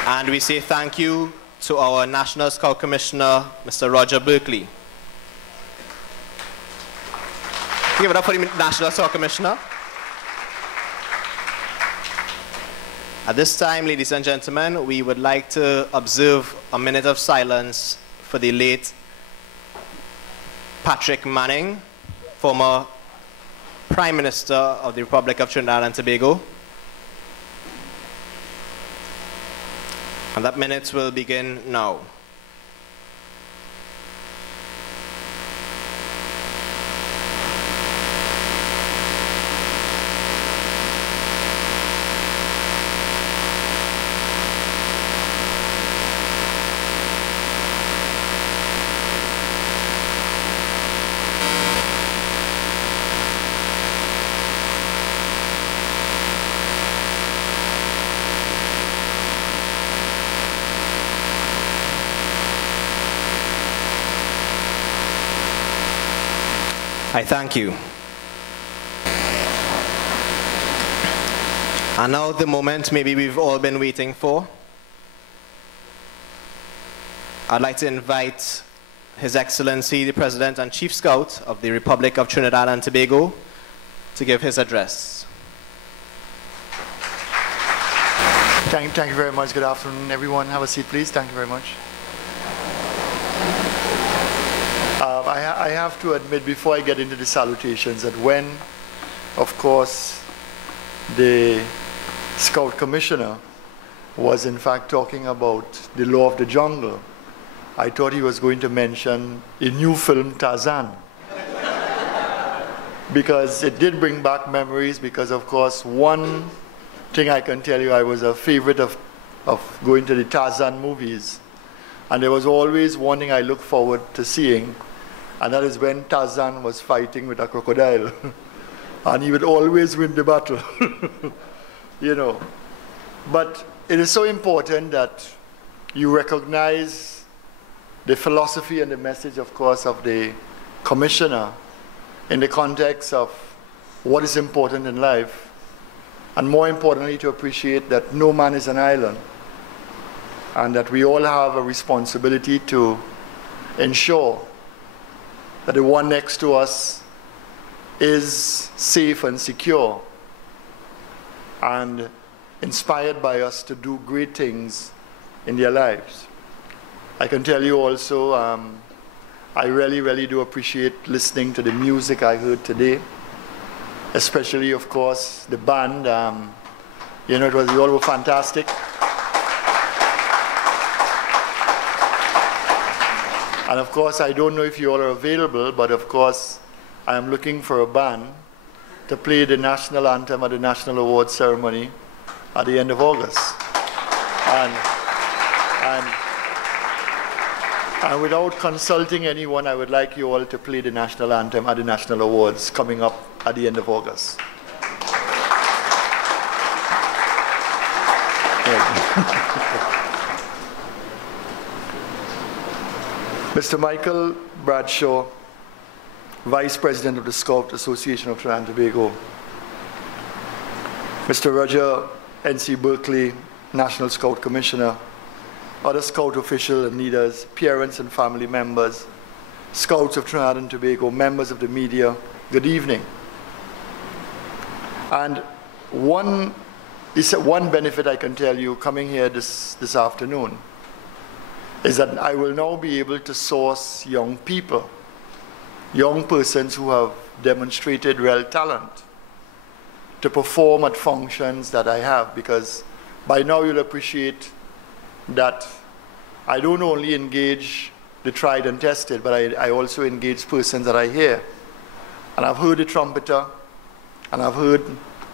And we say thank you to our National Scout Commissioner, Mr. Roger Berkeley. Give it up for the National Scout Commissioner. At this time, ladies and gentlemen, we would like to observe a minute of silence for the late Patrick Manning, former Prime Minister of the Republic of Trinidad and Tobago. And that minute will begin now. I thank you. And now the moment maybe we've all been waiting for. I'd like to invite His Excellency the President and Chief Scout of the Republic of Trinidad and Tobago to give his address. Thank you very much. Good afternoon, everyone. Have a seat, please. Thank you very much. I have to admit before I get into the salutations that when, of course, the Scout Commissioner was in fact talking about the law of the jungle, I thought he was going to mention a new film, Tarzan. Because it did bring back memories, because of course one thing I can tell you, I was a favorite of going to the Tarzan movies. And there was always one thing I looked forward to seeing, And that is when Tarzan was fighting with a crocodile. And he would always win the battle. You know. But it is so important that you recognize the philosophy and the message, of course, of the commissioner in the context of what is important in life, and more importantly, to appreciate that no man is an island, and that we all have a responsibility to ensure that the one next to us is safe and secure and inspired by us to do great things in their lives. I can tell you also, I really do appreciate listening to the music I heard today, especially, of course, the band. You know, you all were fantastic. And of course, I don't know if you all are available, but of course, I am looking for a band to play the national anthem at the National Awards ceremony at the end of August. And without consulting anyone, I would like you all to play the national anthem at the National Awards coming up at the end of August. Mr. Michael Bradshaw, Vice President of the Scout Association of Trinidad and Tobago. Mr. Roger N.C. Berkeley, National Scout Commissioner. Other Scout officials and leaders, parents and family members, Scouts of Trinidad and Tobago, members of the media, good evening. And one benefit I can tell you coming here this afternoon is that I will now be able to source young people, young persons who have demonstrated real talent to perform at functions that I have, because by now you'll appreciate that I don't only engage the tried and tested, but I also engage persons that I hear. And I've heard the trumpeter, and I've heard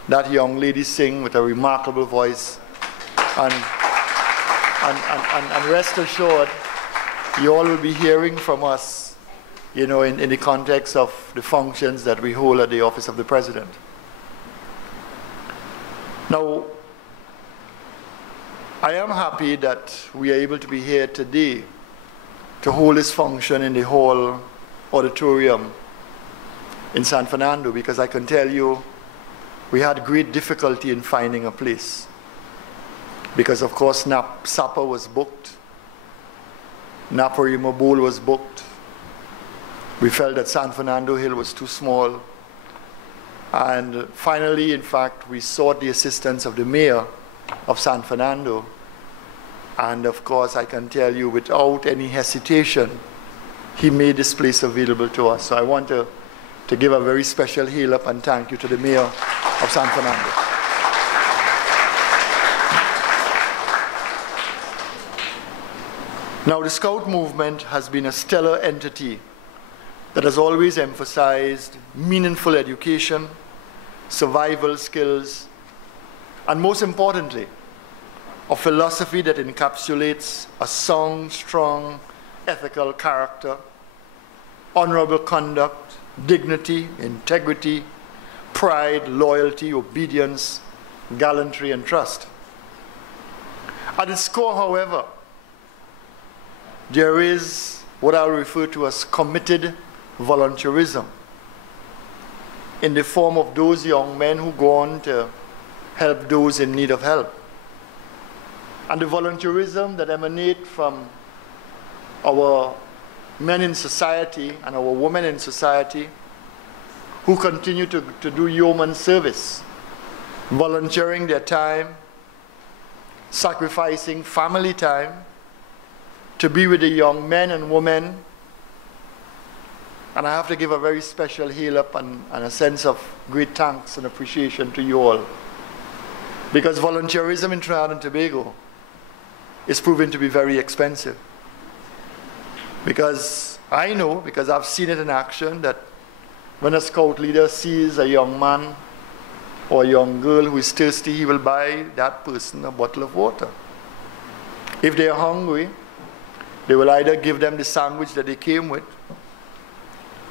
that young lady sing with a remarkable voice. And rest assured, you all will be hearing from us, you know, in the context of the functions that we hold at the Office of the President. Now, I am happy that we are able to be here today to hold this function in the hall auditorium in San Fernando, because I can tell you we had great difficulty in finding a place. Because of course Sapa was booked, Naparima Bowl was booked. We felt that San Fernando Hill was too small. And finally, in fact, we sought the assistance of the mayor of San Fernando. And of course, I can tell you without any hesitation, he made this place available to us. So I want to give a very special hail up and thank you to the mayor of San Fernando. Now, the Scout movement has been a stellar entity that has always emphasized meaningful education, survival skills, and most importantly, a philosophy that encapsulates a sound, strong, ethical character, honorable conduct, dignity, integrity, pride, loyalty, obedience, gallantry, and trust. At its core, however, there is what I'll refer to as committed volunteerism in the form of those young men who go on to help those in need of help. And the volunteerism that emanates from our men in society and our women in society who continue to do yeoman service, volunteering their time, sacrificing family time to be with the young men and women. And I have to give a very special hail up and a sense of great thanks and appreciation to you all. Because volunteerism in Trinidad and Tobago is proven to be very expensive. Because I know, because I've seen it in action, that when a scout leader sees a young man or a young girl who is thirsty, he will buy that person a bottle of water. If they are hungry, they will either give them the sandwich that they came with,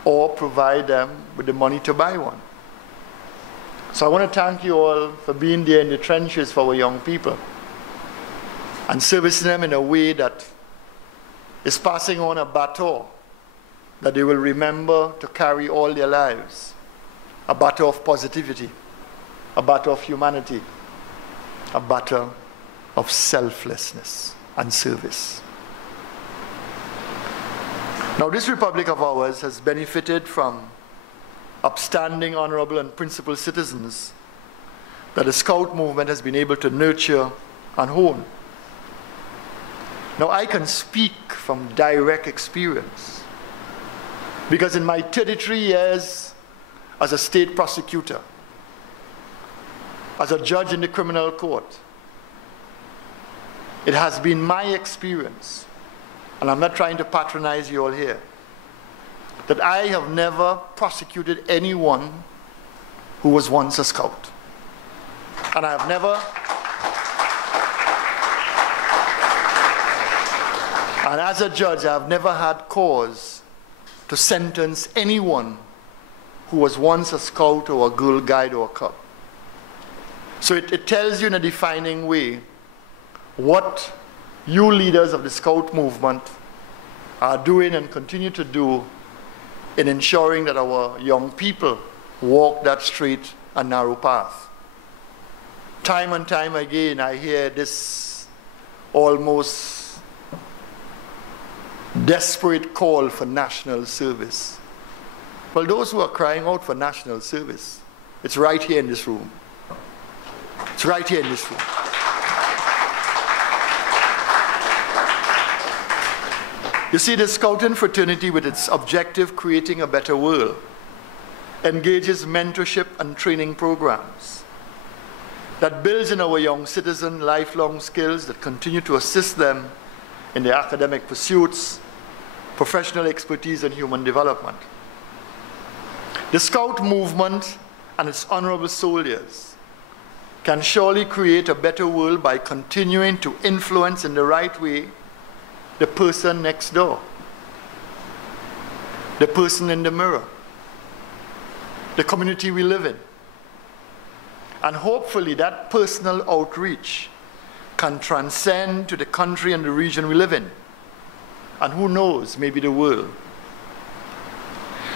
or provide them with the money to buy one. So I want to thank you all for being there in the trenches for our young people and servicing them in a way that is passing on a baton that they will remember to carry all their lives. A baton of positivity, a baton of humanity, a baton of selflessness and service. Now, this republic of ours has benefited from upstanding, honorable, and principled citizens that the Scout movement has been able to nurture and hone. Now, I can speak from direct experience because in my 33 years as a state prosecutor, as a judge in the criminal court, it has been my experience, and I'm not trying to patronize you all here, that I have never prosecuted anyone who was once a Scout. And I have never, and as a judge, I have never had cause to sentence anyone who was once a Scout or a Girl Guide or a Cub. So it tells you in a defining way what you leaders of the Scout movement are doing and continue to do in ensuring that our young people walk that straight and narrow path. Time and time again, I hear this almost desperate call for national service. Well, those who are crying out for national service, it's right here in this room. It's right here in this room. You see, the Scouting fraternity, with its objective creating a better world, engages mentorship and training programs that builds in our young citizens lifelong skills that continue to assist them in their academic pursuits, professional expertise, and human development. The Scout movement and its honorable soldiers can surely create a better world by continuing to influence in the right way the person next door, the person in the mirror, the community we live in. And hopefully that personal outreach can transcend to the country and the region we live in. And who knows, maybe the world.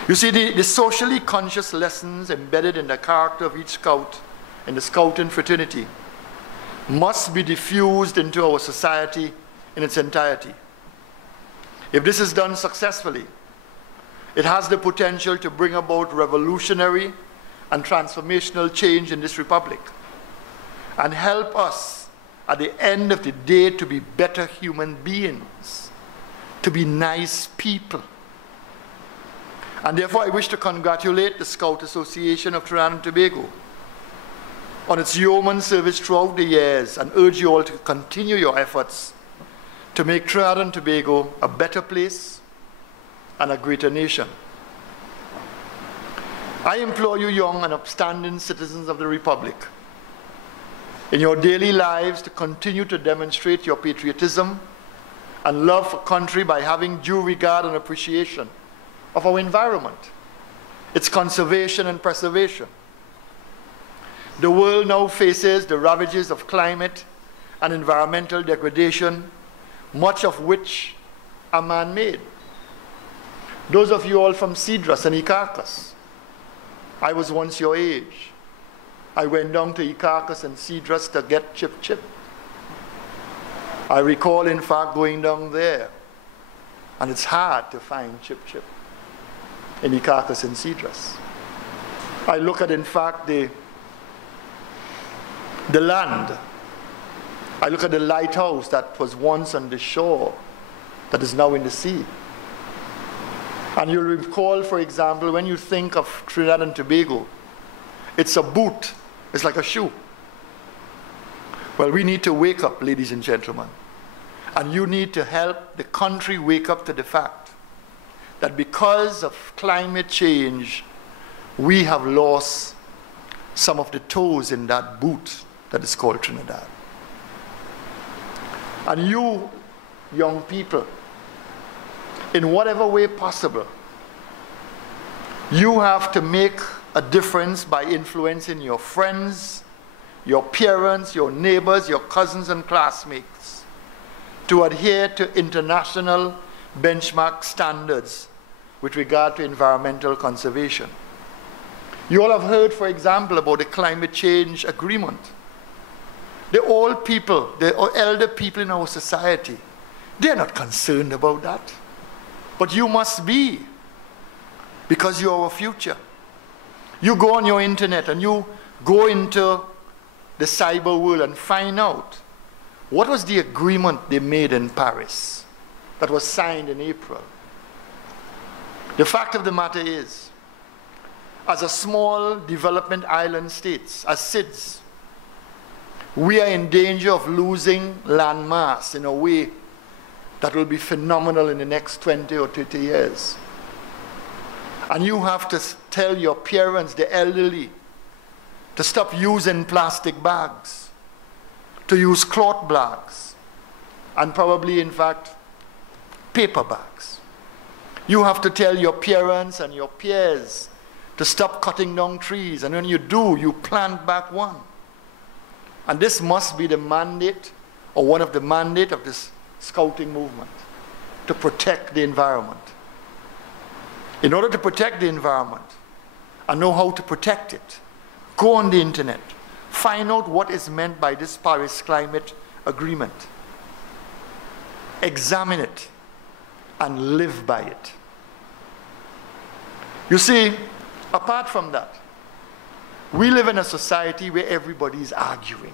You see, the socially conscious lessons embedded in the character of each Scout in the Scouting fraternity must be diffused into our society in its entirety. If this is done successfully, it has the potential to bring about revolutionary and transformational change in this republic and help us at the end of the day to be better human beings, to be nice people. And therefore I wish to congratulate the Scout Association of Trinidad and Tobago on its yeoman service throughout the years and urge you all to continue your efforts to make Trinidad and Tobago a better place and a greater nation. I implore you, young and upstanding citizens of the Republic, in your daily lives to continue to demonstrate your patriotism and love for country by having due regard and appreciation of our environment, its conservation and preservation. The world now faces the ravages of climate and environmental degradation, much of which are man-made. Those of you all from Cedras and Icarcus, I was once your age. I went down to Icarcus and Cedras to get chip. I recall, in fact, going down there, and it's hard to find chip in Icarcus and Cedras. I look at, in fact, the land. I look at the lighthouse that was once on the shore that is now in the sea. And you'll recall, for example, when you think of Trinidad and Tobago, it's a boot. It's like a shoe. Well, we need to wake up, ladies and gentlemen. And you need to help the country wake up to the fact that because of climate change, we have lost some of the toes in that boot that is called Trinidad. And you, young people, in whatever way possible, You have to make a difference by influencing your friends, your parents, your neighbors, your cousins and classmates to adhere to international benchmark standards with regard to environmental conservation. You all have heard, for example, about the climate change agreement. The old people, the elder people in our society, they're not concerned about that. But you must be, because you're our future. You go on your internet and you go into the cyber world and find out what was the agreement they made in Paris that was signed in April. The fact of the matter is, as a small development island states, as SIDS, we are in danger of losing land mass in a way that will be phenomenal in the next 20 or 30 years. And you have to tell your parents, the elderly, to stop using plastic bags, to use cloth bags, and probably, in fact, paper bags. You have to tell your parents and your peers to stop cutting down trees, and when you do, you plant back one. And this must be the mandate, or one of the mandates of this scouting movement, to protect the environment. In order to protect the environment and know how to protect it, go on the internet, find out what is meant by this Paris Climate Agreement, examine it, and live by it. You see, apart from that, we live in a society where everybody is arguing,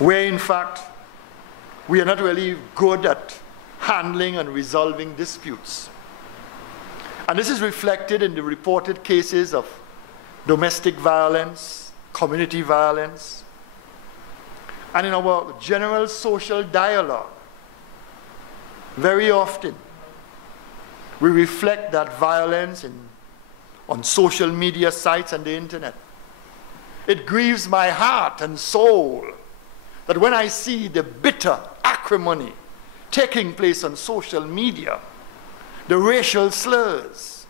where in fact we are not really good at handling and resolving disputes. And this is reflected in the reported cases of domestic violence, community violence, and in our general social dialogue. Very often, we reflect that violence on social media sites and the internet. It grieves my heart and soul that when I see the bitter acrimony taking place on social media, the racial slurs,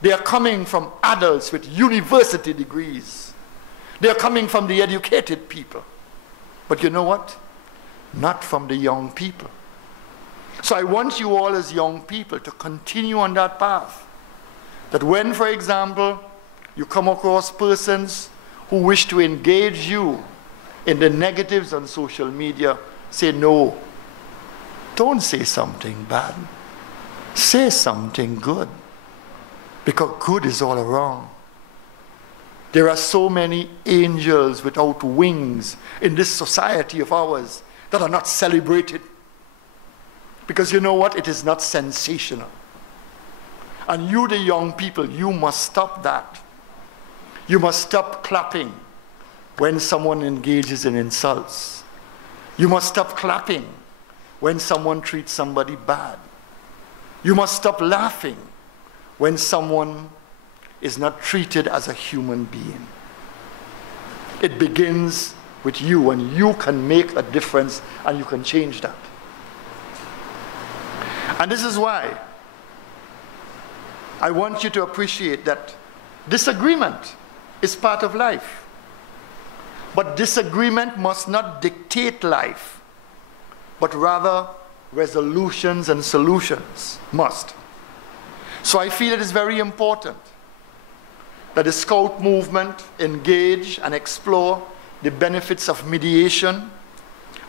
they are coming from adults with university degrees. They are coming from the educated people. But you know what? Not from the young people. So I want you all as young people to continue on that path. That when, for example, you come across persons who wish to engage you in the negatives on social media, say no. Don't say something bad. Say something good. Because good is all around. There are so many angels without wings in this society of ours that are not celebrated. Because you know what? It is not sensational. And you, the young people, you must stop that. You must stop clapping when someone engages in insults. You must stop clapping when someone treats somebody bad. You must stop laughing when someone is not treated as a human being. It begins with you, and you can make a difference and you can change that. And this is why I want you to appreciate that disagreement is part of life. But disagreement must not dictate life, but rather resolutions and solutions must. So I feel it is very important that the Scout movement engage and explore the benefits of mediation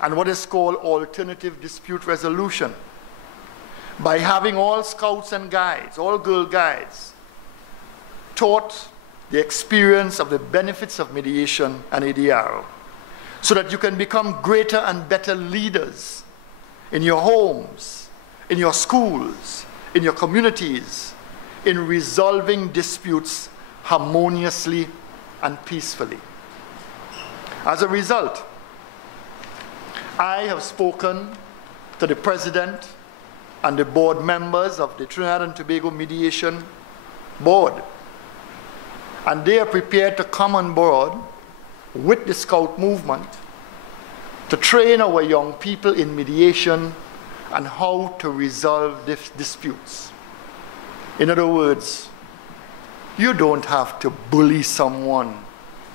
and what is called alternative dispute resolution by having all Scouts and guides, all Girl Guides, taught the experience of the benefits of mediation and ADR so that you can become greater and better leaders in your homes, in your schools, in your communities, in resolving disputes harmoniously and peacefully. As a result, I have spoken to the President and the board members of the Trinidad and Tobago Mediation Board, and they are prepared to come on board with the Scout movement to train our young people in mediation and how to resolve disputes. In other words, You don't have to bully someone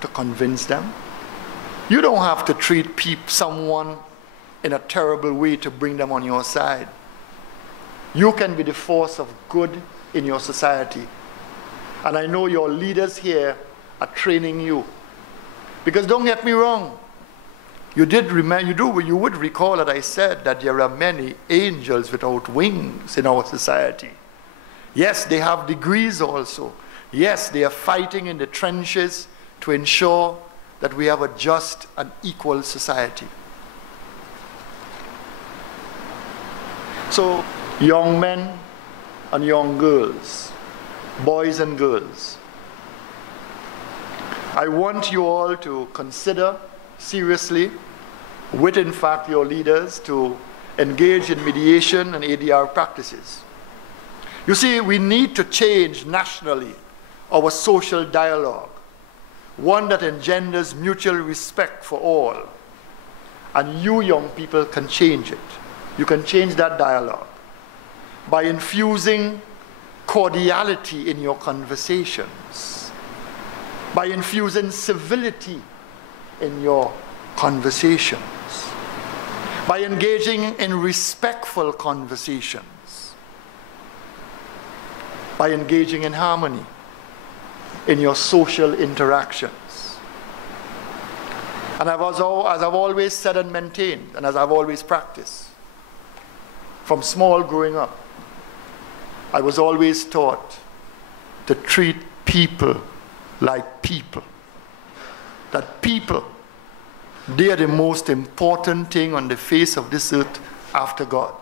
to convince them. You don't have to treat someone in a terrible way to bring them on your side. You can be the force of good in your society. And I know your leaders here are training you. Because don't get me wrong, you would recall that I said that there are many angels without wings in our society. Yes, they have degrees also. Yes, they are fighting in the trenches to ensure that we have a just and equal society. So, young men and young girls, boys and girls, I want you all to consider seriously, with in fact your leaders, to engage in mediation and ADR practices. You see, we need to change nationally our social dialogue, one that engenders mutual respect for all. And you young people can change it. You can change that dialogue by infusing cordiality in your conversations, by infusing civility in your conversations, by engaging in respectful conversations, by engaging in harmony in your social interactions. And as I've always said and maintained, and as I've always practiced, from small growing up, I was always taught to treat people like people. That people, they are the most important thing on the face of this earth after God.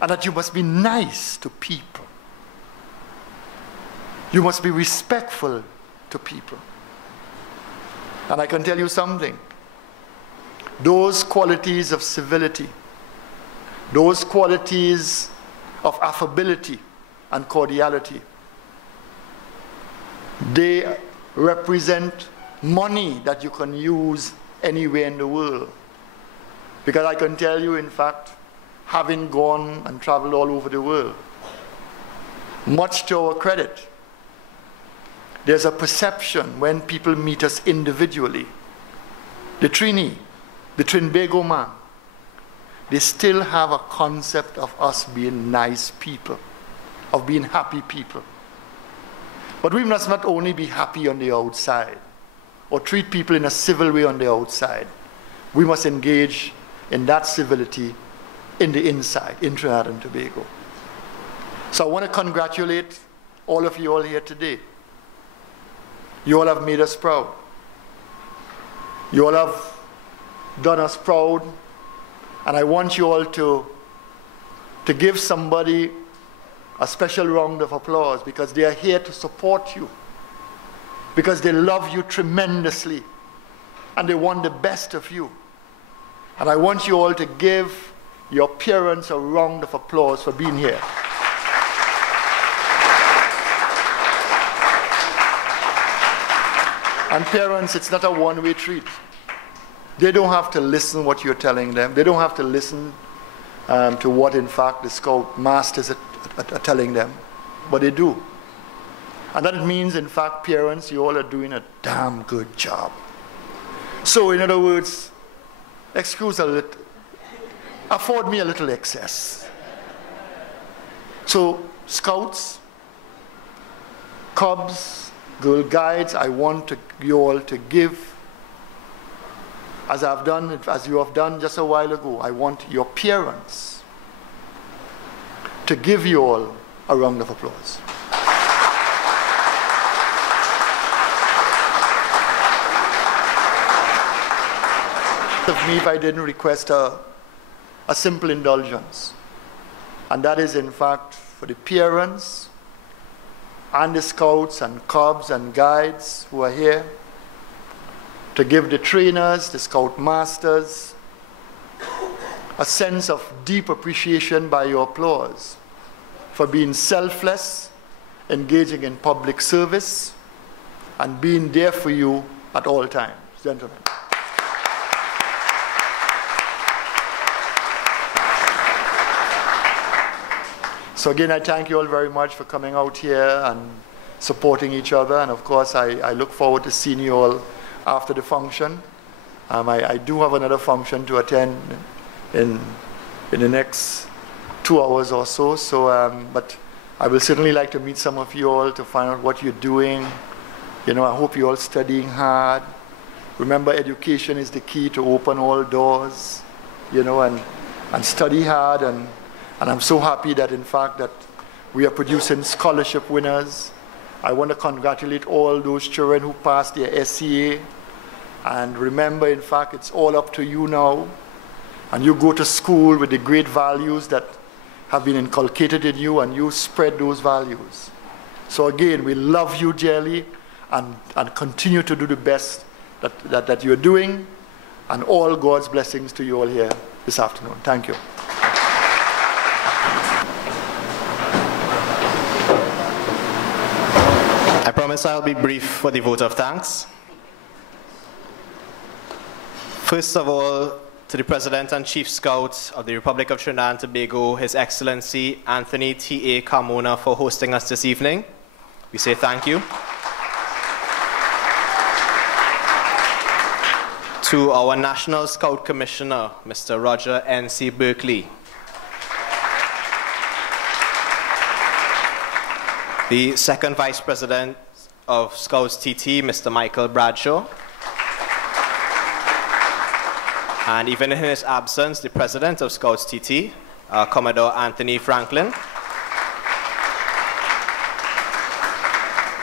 And that you must be nice to people. You must be respectful to people. And I can tell you something. Those qualities of civility, those qualities of affability and cordiality, they represent money that you can use anywhere in the world. Because I can tell you, in fact, having gone and traveled all over the world, much to our credit, there's a perception when people meet us individually. The Trini, the Trinbago man, they still have a concept of us being nice people, of being happy people. But we must not only be happy on the outside, or treat people in a civil way on the outside. We must engage in that civility in the inside, in Trinidad and Tobago. So I want to congratulate all of you all here today. You all have made us proud. You all have done us proud. And I want you all to give somebody a special round of applause, because they are here to support you, because they love you tremendously and they want the best of you. And I want you all to give your parents a round of applause for being here. And parents, it's not a one-way treat. They don't have to listen what you're telling them. They don't have to listen to what, in fact, the Scout masters are telling them. But they do. And that means, in fact, parents, you all are doing a damn good job. So, in other words, afford me a little excess. So, Scouts, Cubs, Girl Guides, I want you all to give, as you have done just a while ago, I want your parents to give you all a round of applause. Of me if I didn't request a simple indulgence. And that is, in fact, for the parents and the Scouts and Cubs and Guides who are here, to give the trainers, the Scout masters, a sense of deep appreciation by your applause for being selfless, engaging in public service, and being there for you at all times. Gentlemen. So again, I thank you all very much for coming out here and supporting each other. And of course, I look forward to seeing you all after the function. I do have another function to attend in the next 2 hours or so. But I will certainly like to meet some of you all to find out what you're doing. You know, I hope you're all studying hard. Remember, education is the key to open all doors, you know, and study hard. And I'm so happy that, in fact, that we are producing scholarship winners. I want to congratulate all those children who passed their SCA. And remember, in fact, it's all up to you now. And you go to school with the great values that have been inculcated in you, and you spread those values. So again, we love you dearly, and continue to do the best that you're doing, and all God's blessings to you all here this afternoon. Thank you. I promise I'll be brief for the vote of thanks. First of all, to the President and Chief Scout of the Republic of Trinidad and Tobago, His Excellency Anthony T.A. Carmona, for hosting us this evening. We say thank you. To our National Scout Commissioner, Mr. Roger N.C. Berkeley. The Second Vice President of Scouts TT, Mr. Michael Bradshaw. And even in his absence, the President of Scouts TT, Commodore Anthony Franklin.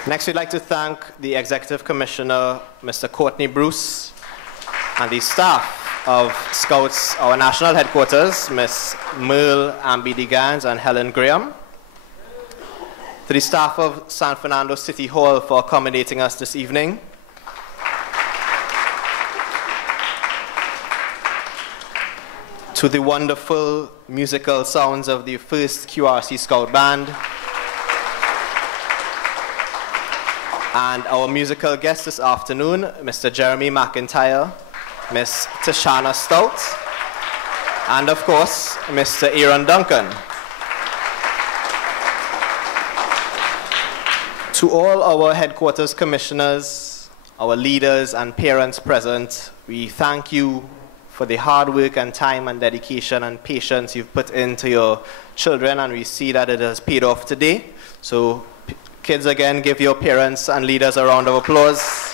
Next, we'd like to thank the Executive Commissioner, Mr. Courtney Bruce, and the staff of Scouts, our national headquarters, Ms. Merle Ambidigans and Helen Graham. To the staff of San Fernando City Hall for accommodating us this evening. To the wonderful musical sounds of the first QRC Scout Band. And our musical guest this afternoon, Mr. Jeremy McIntyre, Miss Tashana Stout, and of course, Mr. Aaron Duncan. To all our headquarters commissioners, our leaders and parents present, we thank you for the hard work and time and dedication and patience you've put into your children, and we see that it has paid off today. So kids, again, give your parents and leaders a round of applause.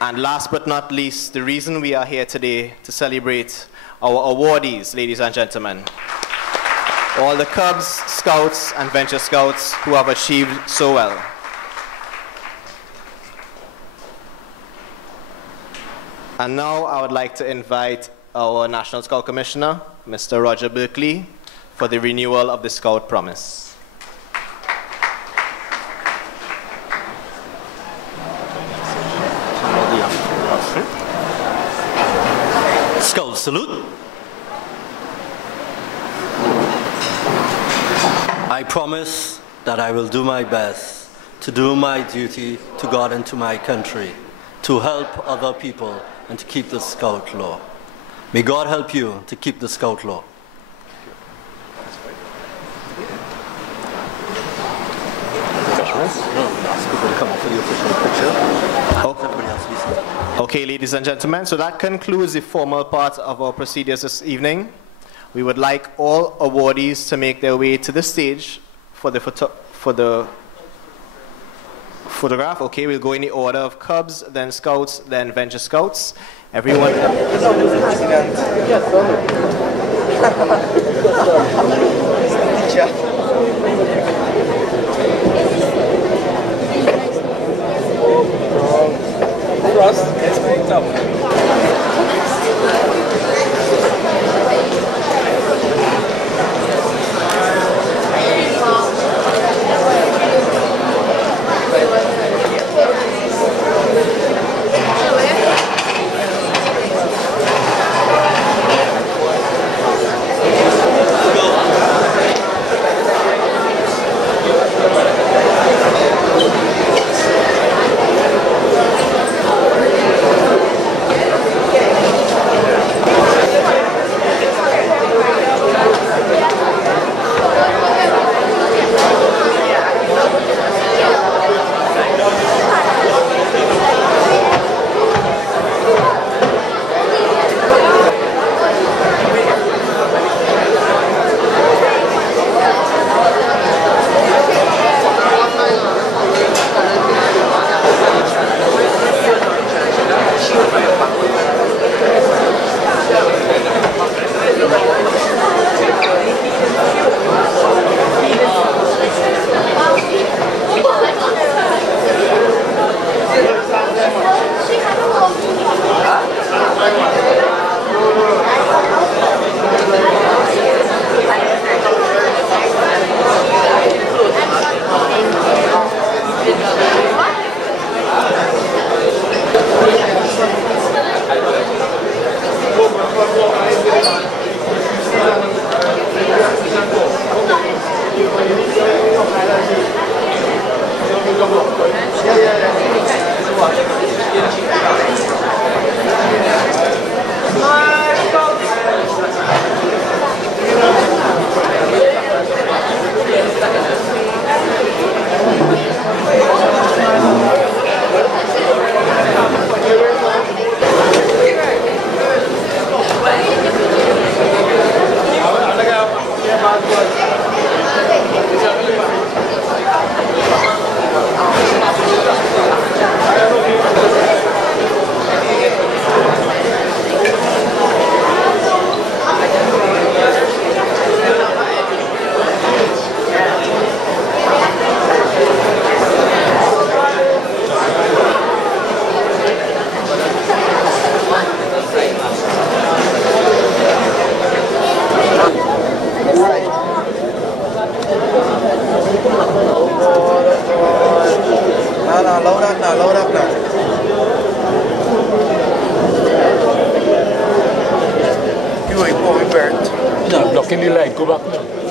And last but not least, the reason we are here today to celebrate our awardees, ladies and gentlemen. All the Cubs, Scouts, and Venture Scouts who have achieved so well. And now I would like to invite our National Scout Commissioner, Mr. Roger Berkeley, for the renewal of the Scout Promise. Scout salute. I promise that I will do my best to do my duty to God and to my country, to help other people and to keep the Scout law. May God help you to keep the Scout law. Okay, ladies and gentlemen, so that concludes the formal part of our procedures this evening. We would like all awardees to make their way to the stage for the photograph. Okay, we'll go in the order of Cubs, then Scouts, then Venture Scouts. Everyone. Blocking the light, go back now.